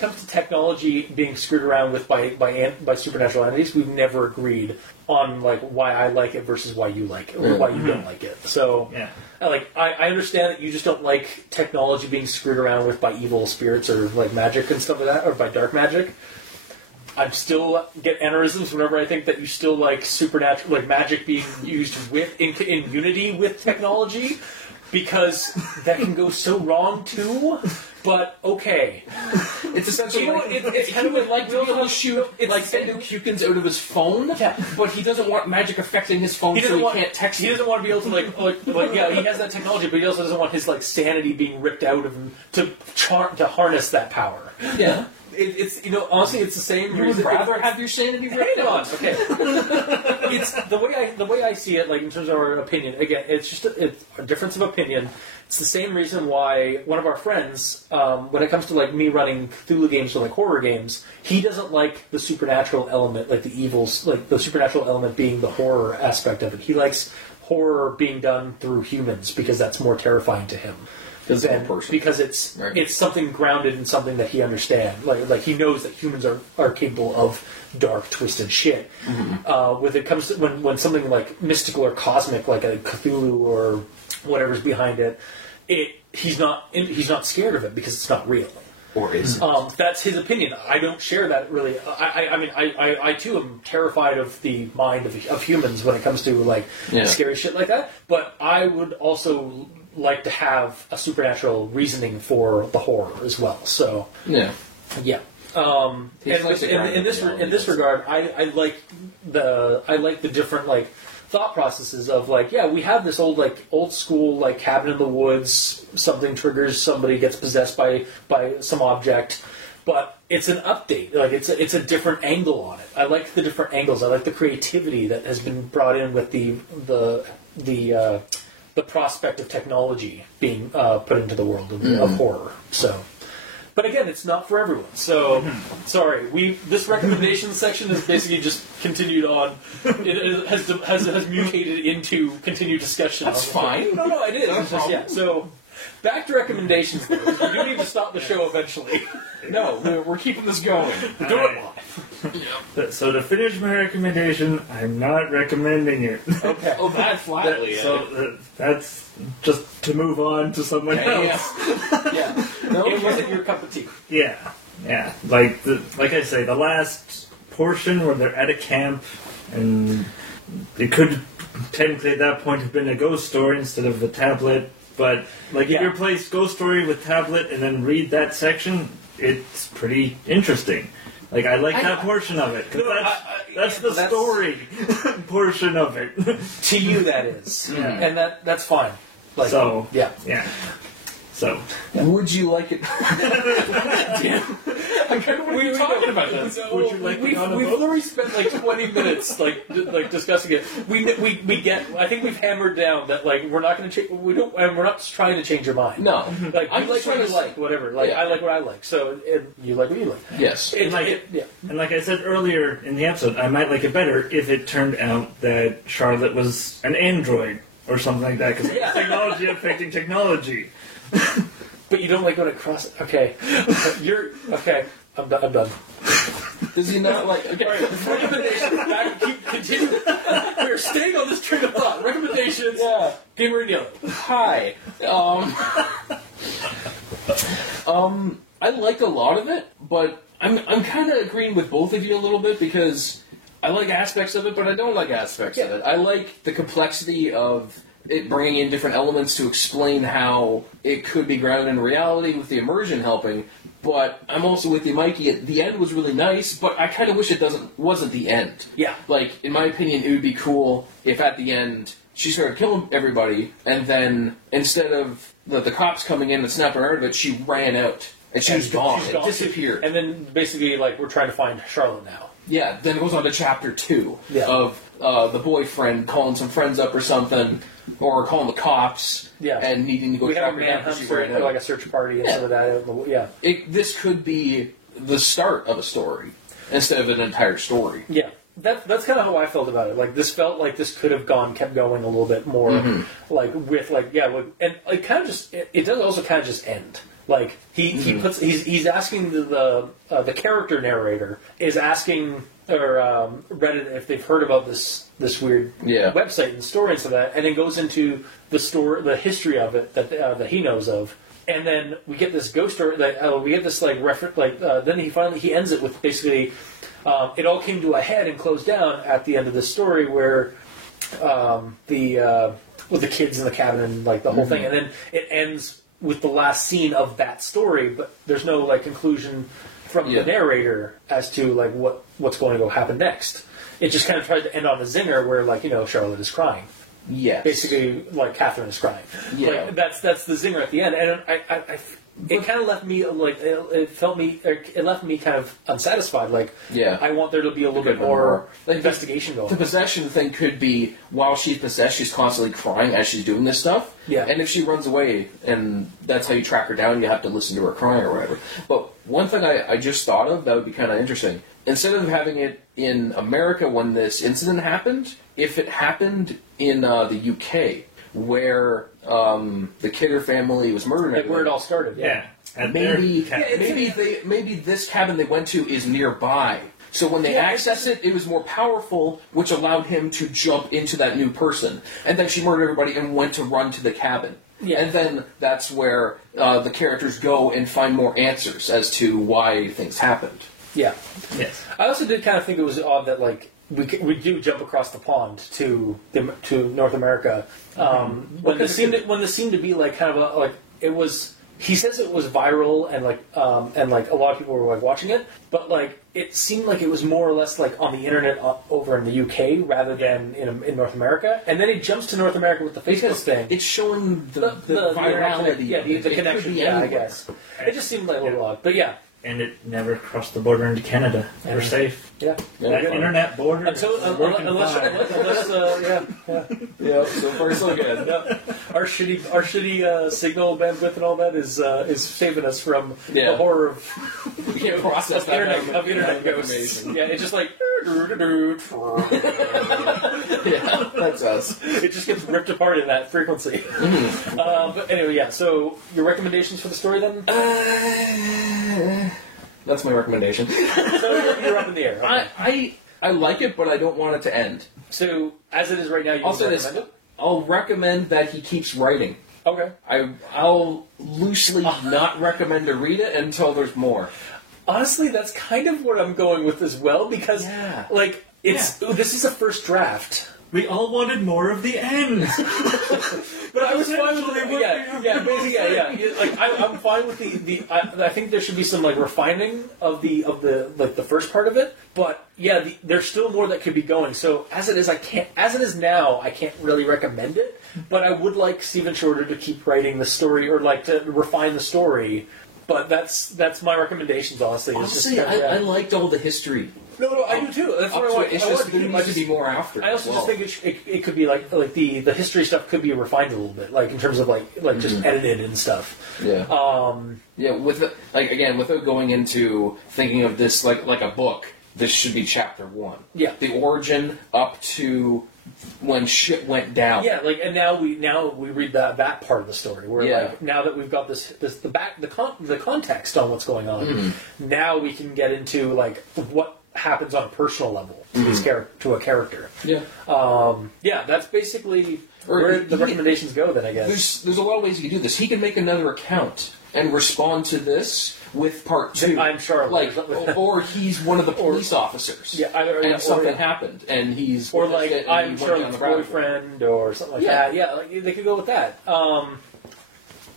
comes to technology being screwed around with by supernatural entities, we've never agreed on like why I like it versus why you like it or why you don't like it. So yeah. I understand that you just don't like technology being screwed around with by evil spirits or like magic and stuff like that, or by dark magic. I still get aneurysms whenever I think that you still like supernatural, like magic being used in unity with technology, because that can go so wrong too. But okay, It's essentially You know, like it's he kind of would like like to be able to Will shoot like Sendokukins out of his phone, Yeah. but he doesn't want magic affecting his phone, so he can't text He him. doesn't want to be able to like yeah, he has that technology, but he also doesn't want his like sanity being ripped out of him to harness that power. Yeah. It's honestly it's the same. You would reason. rather have your sanity ripped Hang on, out. okay. It's the way I see it. Like in terms of our opinion, again, it's just it's a difference of opinion. It's the same reason why one of our friends, when it comes to like me running Cthulhu games or like horror games, he doesn't like the supernatural element, like the evils, like the supernatural element being the horror aspect of it. He likes horror being done through humans because that's more terrifying to him. Because it's Right. it's something grounded in something that he understands. Like he knows that humans are capable of dark, twisted shit. When it comes to when something like mystical or cosmic, like a Cthulhu or whatever's behind it, he's not scared of it because it's not real. Or is it? That's his opinion. I don't share that really. I mean, I too am terrified of the mind of humans when it comes to like scary shit like that. But I would also like to have a supernatural reasoning for the horror as well. So yeah. And in this regard, I like the different like thought processes of like, yeah, we have this old school like cabin in the woods, something triggers, somebody gets possessed by some object, but it's an update. Like it's a different angle on it. I like the different angles. I like the creativity that has been brought in with the prospect of technology being put into the world of horror. So. But again, it's not for everyone. So, sorry. This recommendation section has basically just continued on. It has mutated into continued discussion. That's fine. No, it is. It's just, yeah. So, back to recommendations. We do need to stop the show eventually. No, we're keeping this going. Do it live. So to finish my recommendation, I'm not recommending it. Okay. Oh, that flatly. That's just to move on to someone else. Yeah. No, it wasn't your cup of tea. Yeah. Like I say, the last portion where they're at a camp, and it could technically at that point have been a ghost story instead of the tablet. But if you replace ghost story with tablet and then read that section, it's pretty interesting. Like I like that portion of it. That's the story portion of it. To you, that is, and that's fine. Like, So. So, would you like it? We were talking about this. Would you like we've literally spent like 20 minutes like discussing it. We get. I think we've hammered down that like we're not going to change. We don't. And we're not trying to change your mind. No. Like I'm you like just what trying you to like, whatever. Like I like what I like. So you like what you like. Yes. and like I said earlier in the episode, I might like it better if it turned out that Charlotte was an android or something like that, because technology affecting technology. But you don't like when it crosses. Okay, you're okay. I'm done. Does he not like? Okay. All right, recommendations. Continue. We're staying on this train of thought. Recommendations. Yeah. Gamer in Yellow. Hi. I like a lot of it, but I'm kind of agreeing with both of you a little bit because I like aspects of it, but I don't like aspects of it. I like the complexity of it bringing in different elements to explain how it could be grounded in reality with the immersion helping. But I'm also with you, Mikey. The end was really nice, but I kind of wish it wasn't the end. Yeah. Like, in my opinion, it would be cool if at the end she started killing everybody, and then instead of the cops coming in and snapping her out of it, she ran out. And she was gone. It disappeared. And then basically, like, we're trying to find Charlotte now. Yeah, then it goes on to chapter 2 of the boyfriend calling some friends up or something, or calling the cops, and needing to go track her down because she ran out. Like a search party and some of that. This could be the start of a story instead of an entire story. Yeah. That's kind of how I felt about it. Like, this felt like this could have kept going a little bit more, and it kind of just, it does also kind of just end. Like, he's asking the character narrator is asking Reddit if they've heard about this weird website and the story and stuff like that, and then goes into the history of it that he knows of, and then we get this ghost story that we get this like reference then he ends it with basically it all came to a head and closed down at the end of the story where with the kids in the cabin and like the whole thing, and then it ends with the last scene of that story, but there's no like conclusion from the narrator as to like what's going to go happen next. It just kind of tries to end on a zinger where like Charlotte is crying. Yes. Basically, like Catherine is crying. Yeah. Like, that's the zinger at the end, and it kind of left me like it left me kind of unsatisfied. Like, I want there to be a little bit more investigation going. The possession thing could be while she's possessed, she's constantly crying as she's doing this stuff. Yeah. And if she runs away, and that's how you track her down, you have to listen to her crying or whatever. But one thing I just thought of that would be kind of interesting. Instead of having it in America when this incident happened, if it happened in the UK, where the Kidder family was murdered, like where it all started. Yeah. Maybe this cabin they went to is nearby. So when they access it, it was more powerful, which allowed him to jump into that new person. And then she murdered everybody and went to run to the cabin. Yeah. And then that's where the characters go and find more answers as to why things happened. Yeah. Yes. I also did kind of think it was odd that like we do jump across the pond to North America when this seemed to be like kind of like it was. He says it was viral and like a lot of people were like watching it, but like it seemed like it was more or less like on the internet over in the UK rather than in North America. And then he jumps to North America with the Facebook thing. It's showing the virality. The connection. Yeah, I guess it just seemed like a little odd, but yeah. And it never crossed the border into Canada. We're safe. Yeah. That internet border. Until is working unless Yeah, so far so good. our shitty signal bandwidth and all that is saving us from the horror of we can't process that internet ghosts. Yeah, it's just like yeah, that's us. It just gets ripped apart in that frequency. But anyway, yeah. So your recommendations for the story then? That's my recommendation. So you're up in the air. Okay. I like it, but I don't want it to end. So as it is right now, you I'll say this. recommend it? I'll recommend that he keeps writing. Okay. I'll loosely not recommend to read it until there's more. Honestly, that's kind of what I'm going with as well, because like this is a first draft. We all wanted more of the end. But I was fine with basically. Like I'm fine with I think there should be some like refining of the first part of it. But there's still more that could be going. So as it is, as it is now, I can't really recommend it. But I would like Stephen Shorter to keep writing the story or like to refine the story. But that's my recommendations. Honestly, I liked all the history. No, I do too. That's what I want. It's just there needs to be more after. I also just think it could be like the history stuff could be refined a little bit, like in terms of like just edited and stuff. Yeah. Without going into thinking of this like a book, this should be chapter 1. Yeah. The origin up to when shit went down. Yeah, like and now we read that part of the story where like now that we've got the context on what's going on, now we can get into like what happens on a personal level to this to a character. Yeah. That's basically where the recommendations go. Then I guess there's a lot of ways you can do this. He can make another account and respond to this with part 2. I'm sure, or he's one of the police officers. Yeah, and something happened, and he's or like I'm Charlotte's boyfriend or something like that. Yeah, like they could go with that.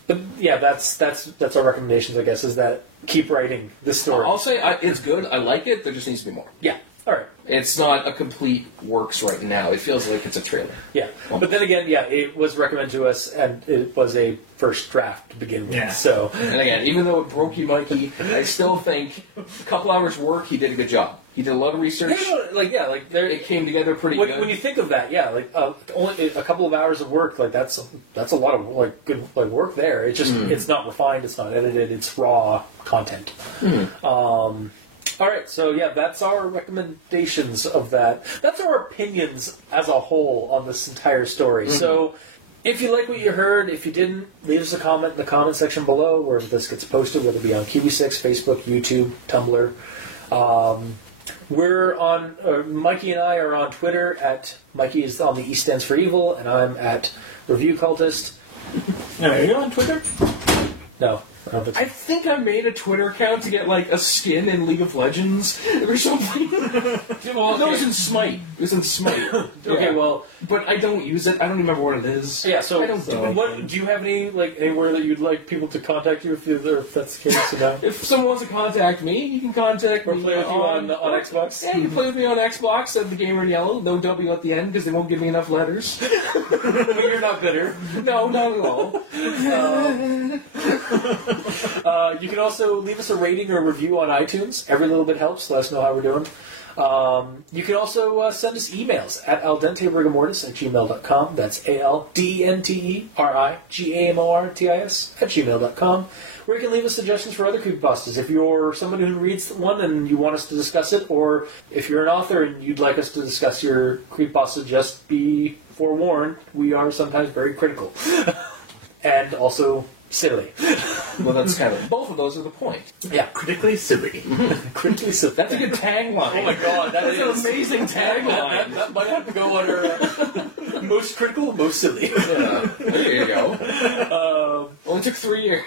But yeah, that's our recommendations. I guess is that keep writing this story. I'll say it's good. I like it. There just needs to be more. Yeah. All right. It's not a complete works right now. It feels like it's a trailer. Yeah. But then again, it was recommended to us, and it was a first draft to begin with. Yeah. So. And again, even though it broke you, Mikey, I still think a couple hours work, he did a good job. He did a lot of research. It came together pretty good. When you think of that, only a couple of hours of work, like that's a lot of like good like work there. It's just it's not refined, it's not edited, it's raw content. All right, so that's our recommendations of that. That's our opinions as a whole on this entire story. So, if you like what you heard, if you didn't, leave us a comment in the comment section below where this gets posted, whether it be on Kiwi6, Facebook, YouTube, Tumblr. We're on, Mikey and I are on Twitter at, Mikey is on the E stands for evil, and I'm at Review Cultist. Are you on Twitter? No. I think I made a Twitter account to get like a skin in League of Legends or something. Well, no, it was in Smite. It was in Smite. Okay, well, but I don't use it. I don't remember what it is. Yeah, so I don't do you have anywhere that you'd like people to contact you if that's the case? If someone wants to contact me, you can contact or me. Play with you on Xbox. Yeah, you can play with me on Xbox at the Gamer in Yellow. No W at the end because they won't give me enough letters. But you're not bitter. No, not at all. You can also leave us a rating or a review on iTunes. Every little bit helps. Let us know how we're doing. You can also send us emails at aldenterigamortis@gmail.com. That's aldenterigamortis@gmail.com, where you can leave us suggestions for other creepypastas. If you're somebody who reads one and you want us to discuss it, or if you're an author and you'd like us to discuss your creepypasta, just be forewarned, we are sometimes very critical. And also silly. Well, that's kind of both of those are the point. Yeah, critically silly. Critically silly. That's a good tagline. Oh my god, that's an amazing tagline. That might have to go under. Most critical, most silly. Yeah, there you go. Only took 3 years.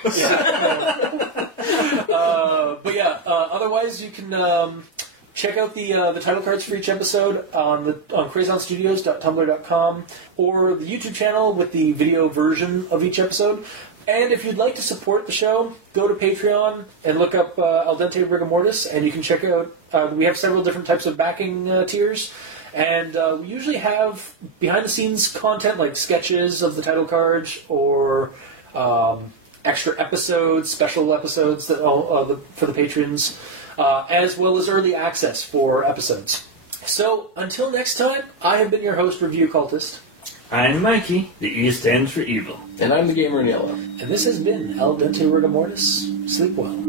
Otherwise you can check out the title cards for each episode on crazonstudios.tumblr.com or the YouTube channel with the video version of each episode. And if you'd like to support the show, go to Patreon and look up Al Dente Rigor Mortis, and you can check out. We have several different types of backing tiers. And we usually have behind-the-scenes content like sketches of the title cards or extra episodes, special episodes that for the patrons, as well as early access for episodes. So, until next time, I have been your host, Review Cultist. I'm Mikey. The E stands for evil. And I'm the Gamer in Yellow. And this has been Al Dente Rigor Mortis. Sleep well.